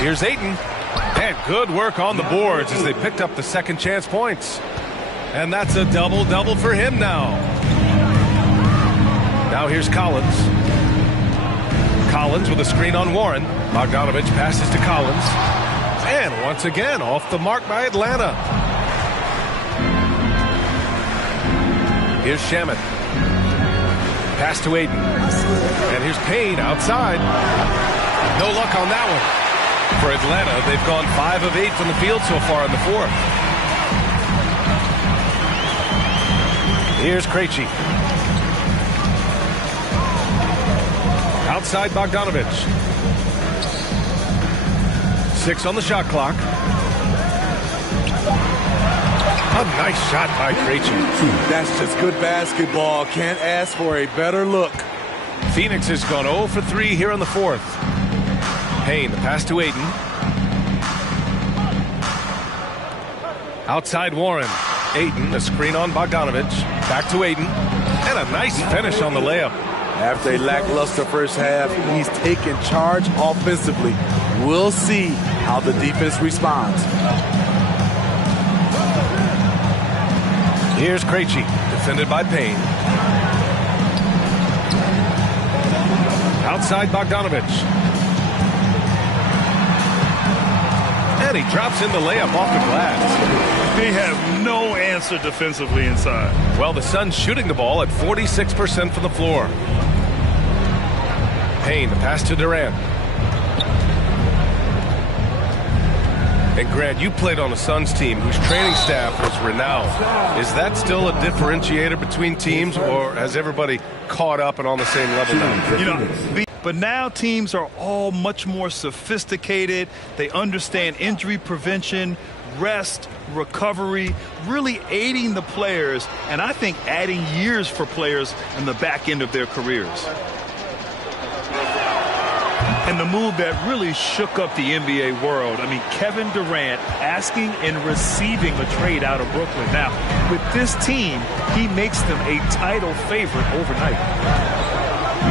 Here's Ayton. And good work on the boards as they picked up the second chance points. And that's a double-double for him now. Now here's Collins. Collins with a screen on Warren. Bogdanovich passes to Collins. And once again, off the mark by Atlanta. Here's Shamet. Pass to Ayton. And here's Payne outside. No luck on that one. For Atlanta, they've gone 5 of 8 from the field so far in the fourth. Here's Krejci. Outside Bogdanovich. 6 on the shot clock. A nice shot by Krejci. That's just good basketball. Can't ask for a better look. Phoenix has gone 0 for 3 here in the fourth. Payne, the pass to Ayton. Outside Warren. Ayton, a screen on Bogdanovich. Back to Ayton. And a nice finish on the layup. After a lackluster first half, he's taken charge offensively. We'll see how the defense responds. Here's Krejci, defended by Payne. Outside Bogdanovich. And he drops in the layup off the glass. They have no answer defensively inside. Well, the Suns shooting the ball at 46% from the floor. Payne, the pass to Durant. And Grant, you played on a Suns team whose training staff was renowned. Is that still a differentiator between teams, or has everybody caught up and on the same level now? You know, but now teams are all much more sophisticated. They understand injury prevention, rest, recovery, really aiding the players, and I think adding years for players in the back end of their careers. And the move that really shook up the NBA world. I mean, Kevin Durant asking and receiving a trade out of Brooklyn. Now, with this team, he makes them a title favorite overnight.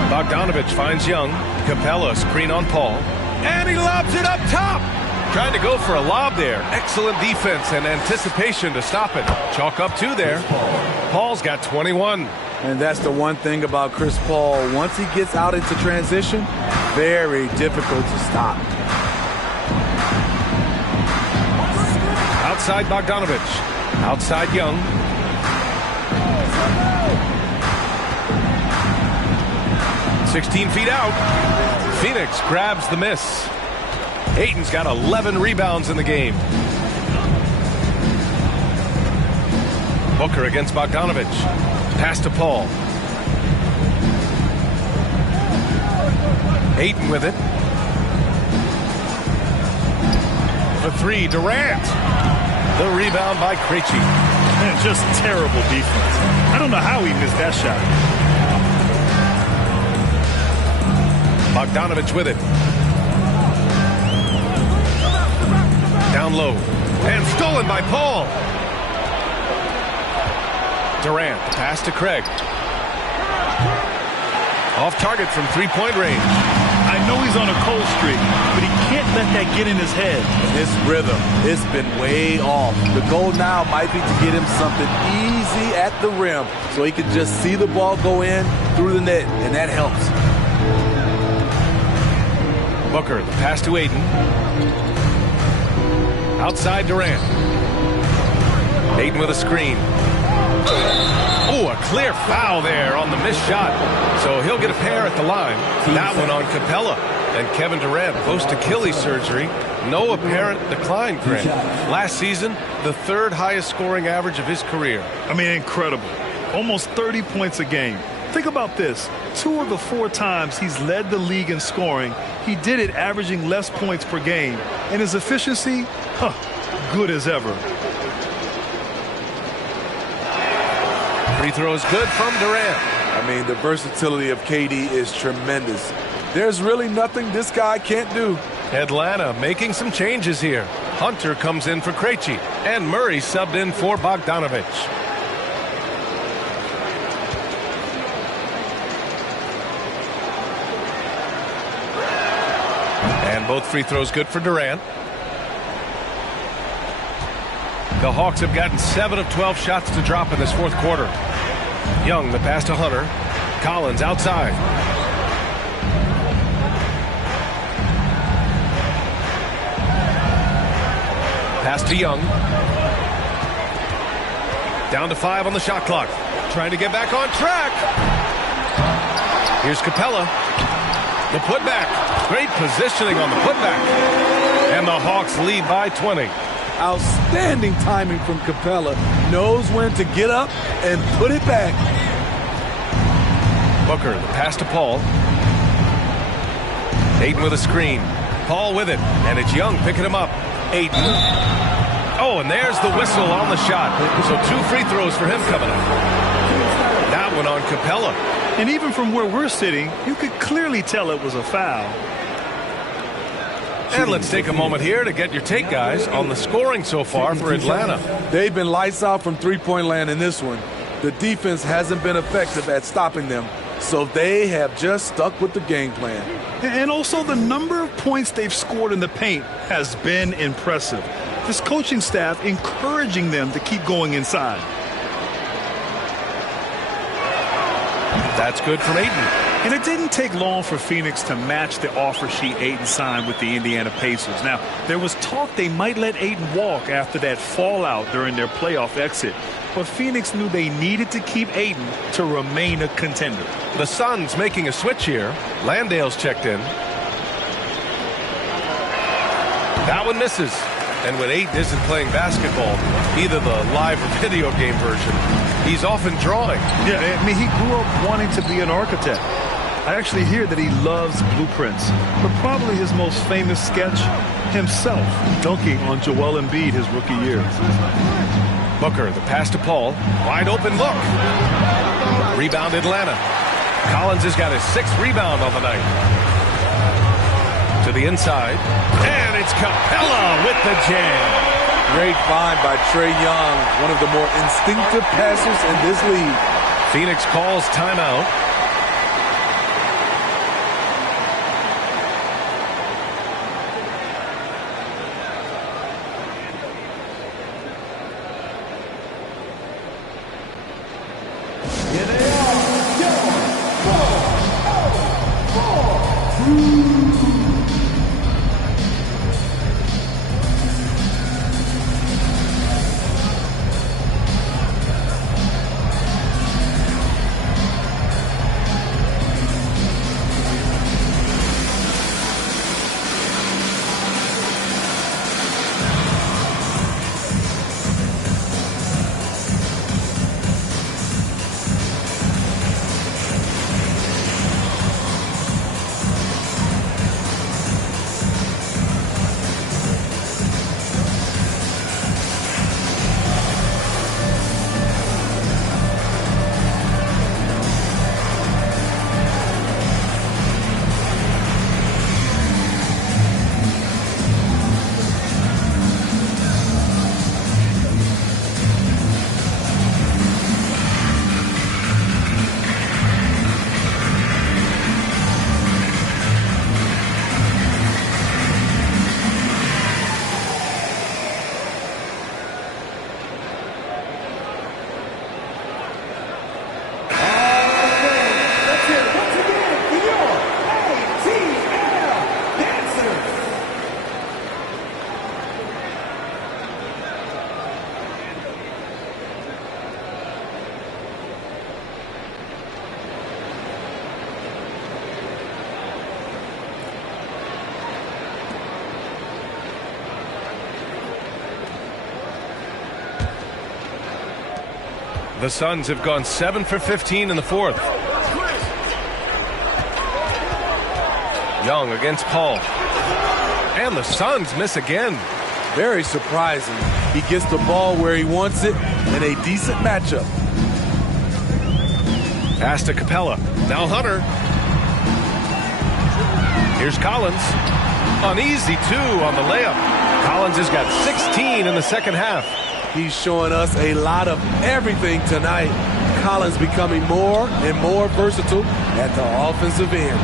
Bogdanovich finds Young. Capella, screen on Paul. And he lobs it up top. Trying to go for a lob there. Excellent defense and anticipation to stop it. Chalk up 2 there. Paul's got 21. And that's the one thing about Chris Paul. Once he gets out into transition, very difficult to stop. Outside Bogdanovich. Outside Young. "16 feet out. Phoenix grabs the miss. Ayton's got 11 rebounds in the game. Booker against Bogdanovich. Pass to Paul. Ayton with it. For 3, Durant. The rebound by Krejci. Man, just terrible defense. I don't know how he missed that shot. Bogdanovich with it. Down low. And stolen by Paul. Durant, the pass to Craig. Off target from 3-point range. I know he's on a cold streak, but he can't let that get in his head. His rhythm, it's been way off. The goal now might be to get him something easy at the rim so he can just see the ball go in through the net, and that helps. Booker, the pass to Ayton. Outside Durant. Ayton with a screen. Oh, a clear foul there on the missed shot. So he'll get a pair at the line. That one on Capella. And Kevin Durant post Achilles surgery. No apparent decline, Grant. Last season, the 3rd highest scoring average of his career. I mean, incredible. Almost 30 points a game. Think about this. 2 of the 4 times he's led the league in scoring, he did it averaging less points per game. And his efficiency, good as ever. Free throw is good from Durant. I mean, the versatility of KD is tremendous. There's really nothing this guy can't do. Atlanta making some changes here. Hunter comes in for Krejci, and Murray subbed in for Bogdanovich. And both free throws good for Durant. The Hawks have gotten 7 of 12 shots to drop in this fourth quarter. Young, the pass to Hunter. Collins outside. Pass to Young. Down to 5 on the shot clock. Trying to get back on track. Here's Capella. The putback. Great positioning on the putback. And the Hawks lead by 20. Outstanding timing from Capella. Knows when to get up and put it back. Booker, the pass to Paul. Ayton with a screen. Paul with it. And it's Young picking him up. Ayton. Oh, and there's the whistle on the shot. So 2 free throws for him coming up. That one on Capella. And even from where we're sitting, you could clearly tell it was a foul. And let's take a moment here to get your take, guys, on the scoring so far for Atlanta. They've been lights out from three-point land in this one. The defense hasn't been effective at stopping them, so they have just stuck with the game plan. And also the number of points they've scored in the paint has been impressive. This coaching staff encouraging them to keep going inside. That's good from Ayton. And it didn't take long for Phoenix to match the offer sheet Ayton signed with the Indiana Pacers. Now, there was talk they might let Ayton walk after that fallout during their playoff exit. But Phoenix knew they needed to keep Ayton to remain a contender. The Suns making a switch here. Landale's checked in. That one misses. And when Ayton isn't playing basketball, either the live or video game version, he's often drawing. Yeah, I mean, he grew up wanting to be an architect. I actually hear that he loves blueprints, but probably his most famous sketch, himself dunking on Joel Embiid his rookie year. Booker, the pass to Paul. Wide open look. Rebound Atlanta. Collins has got his 6th rebound on the night. To the inside. And it's Capella with the jam. Great find by Trae Young, one of the more instinctive passers in this league. Phoenix calls timeout. The Suns have gone 7 for 15 in the 4th. Young against Paul. And the Suns miss again. Very surprising. He gets the ball where he wants it in a decent matchup. Pass to Capella. Now Hunter. Here's Collins. Uneasy 2 on the layup. Collins has got 16 in the second half. He's showing us a lot of everything tonight. Collins becoming more and more versatile at the offensive end.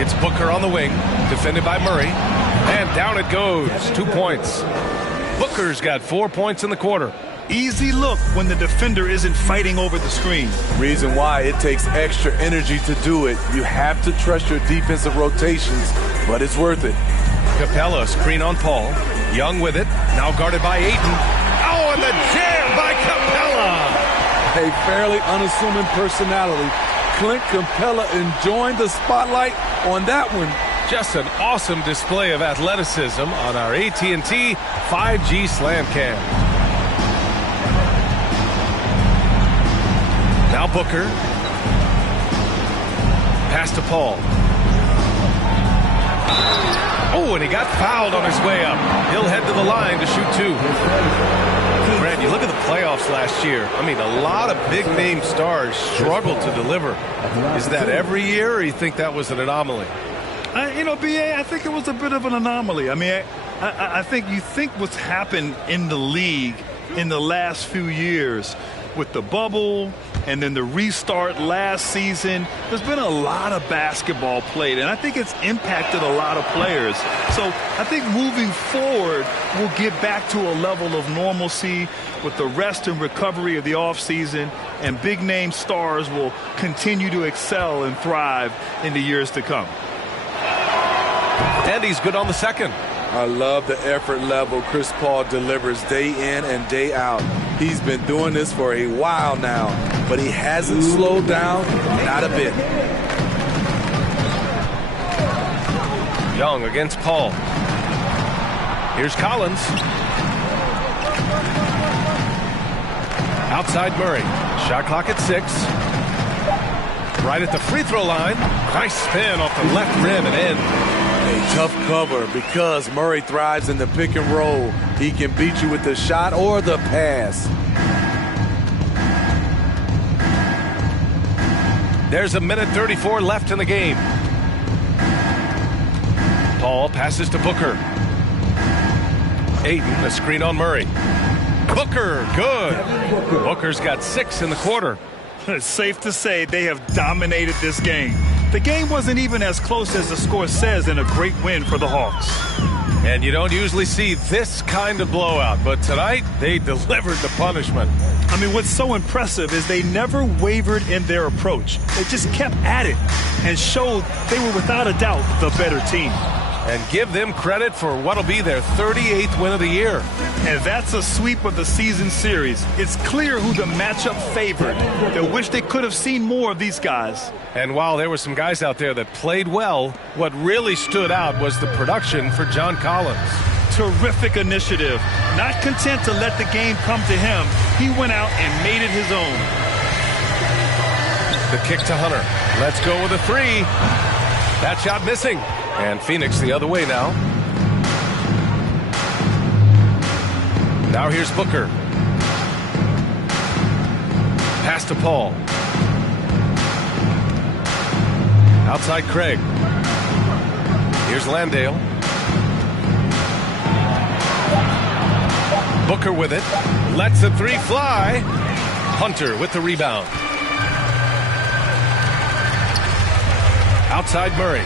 It's Booker on the wing, defended by Murray. And down it goes. 2 points. Booker's got 4 points in the quarter. easy look when the defender isn't fighting over the screen. Reason why it takes extra energy to do it. You have to trust your defensive rotations, but it's worth it. Capella screen on Paul. Young with it. Now guarded by Ayton. Oh, and the jam by Capella. A fairly unassuming personality. Clint Capella enjoying the spotlight on that one. Just an awesome display of athleticism on our AT&T 5G Slam Cam. Now Booker. Pass to Paul. Oh, and he got fouled on his way up. He'll head to the line to shoot two. Brad, you look at the playoffs last year. I mean, a lot of big-name stars struggled to deliver. Is that every year, or you think that was an anomaly? B.A., I think it was a bit of an anomaly. I mean, I think you think what's happened in the league in the last few years with the bubble and then the restart last season, there's been a lot of basketball played, and I think it's impacted a lot of players. So I think moving forward, we'll get back to a level of normalcy with the rest and recovery of the offseason, and big-name stars will continue to excel and thrive in the years to come. And he's good on the second. I love the effort level Chris Paul delivers day in and day out. He's been doing this for a while now, but he hasn't slowed down, not a bit. Young against Paul. Here's Collins. Outside Murray. Shot clock at 6. Right at the free throw line. Nice spin off the left rim and in. A tough cover because Murray thrives in the pick and roll. He can beat you with the shot or the pass. There's a minute 34 left in the game. Paul passes to Booker. Ayton, a screen on Murray. Booker, good. Booker's got 6 in the quarter. It's safe to say they have dominated this game. The game wasn't even as close as the score says in a great win for the Hawks. And you don't usually see this kind of blowout, but tonight they delivered the punishment. I mean, what's so impressive is they never wavered in their approach. They just kept at it and showed they were without a doubt the better team. And give them credit for what'll be their 38th win of the year. And that's a sweep of the season series. It's clear who the matchup favored. They wish they could have seen more of these guys. And while there were some guys out there that played well, what really stood out was the production for John Collins. Terrific initiative. Not content to let the game come to him, he went out and made it his own. The kick to Hunter. Let's go with a 3. That shot missing. And Phoenix the other way now. Now here's Booker. Pass to Paul. Outside Craig. Here's Landale. Booker with it. Lets the 3 fly. Hunter with the rebound. Outside Murray.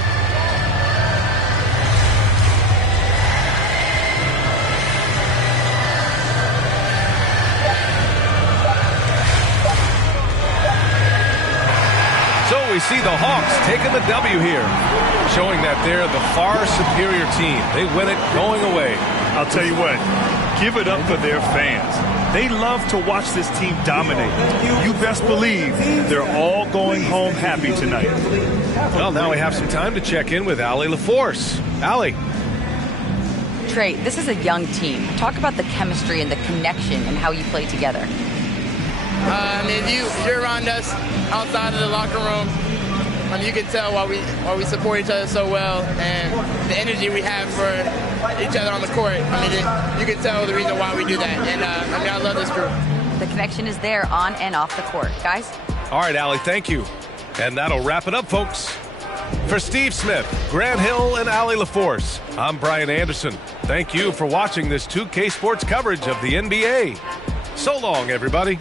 So we see the Hawks taking the W here, showing that they're the far superior team. They win it going away. I'll tell you what, give it up for their fans. They love to watch this team dominate. You best believe they're all going home happy tonight. Well, now we have some time to check in with Allie LaForce. Allie. Trey, this is a young team. Talk about the chemistry and the connection and how you play together. You're around us outside of the locker room. You can tell why we support each other so well, and the energy we have for each other on the court. You can tell the reason why we do that. And I love this group. The connection is there on and off the court, guys. All right, Allie, thank you. And that'll wrap it up, folks. For Steve Smith, Grant Hill, and Allie LaForce, I'm Brian Anderson. Thank you for watching this 2K Sports coverage of the NBA. So long, everybody.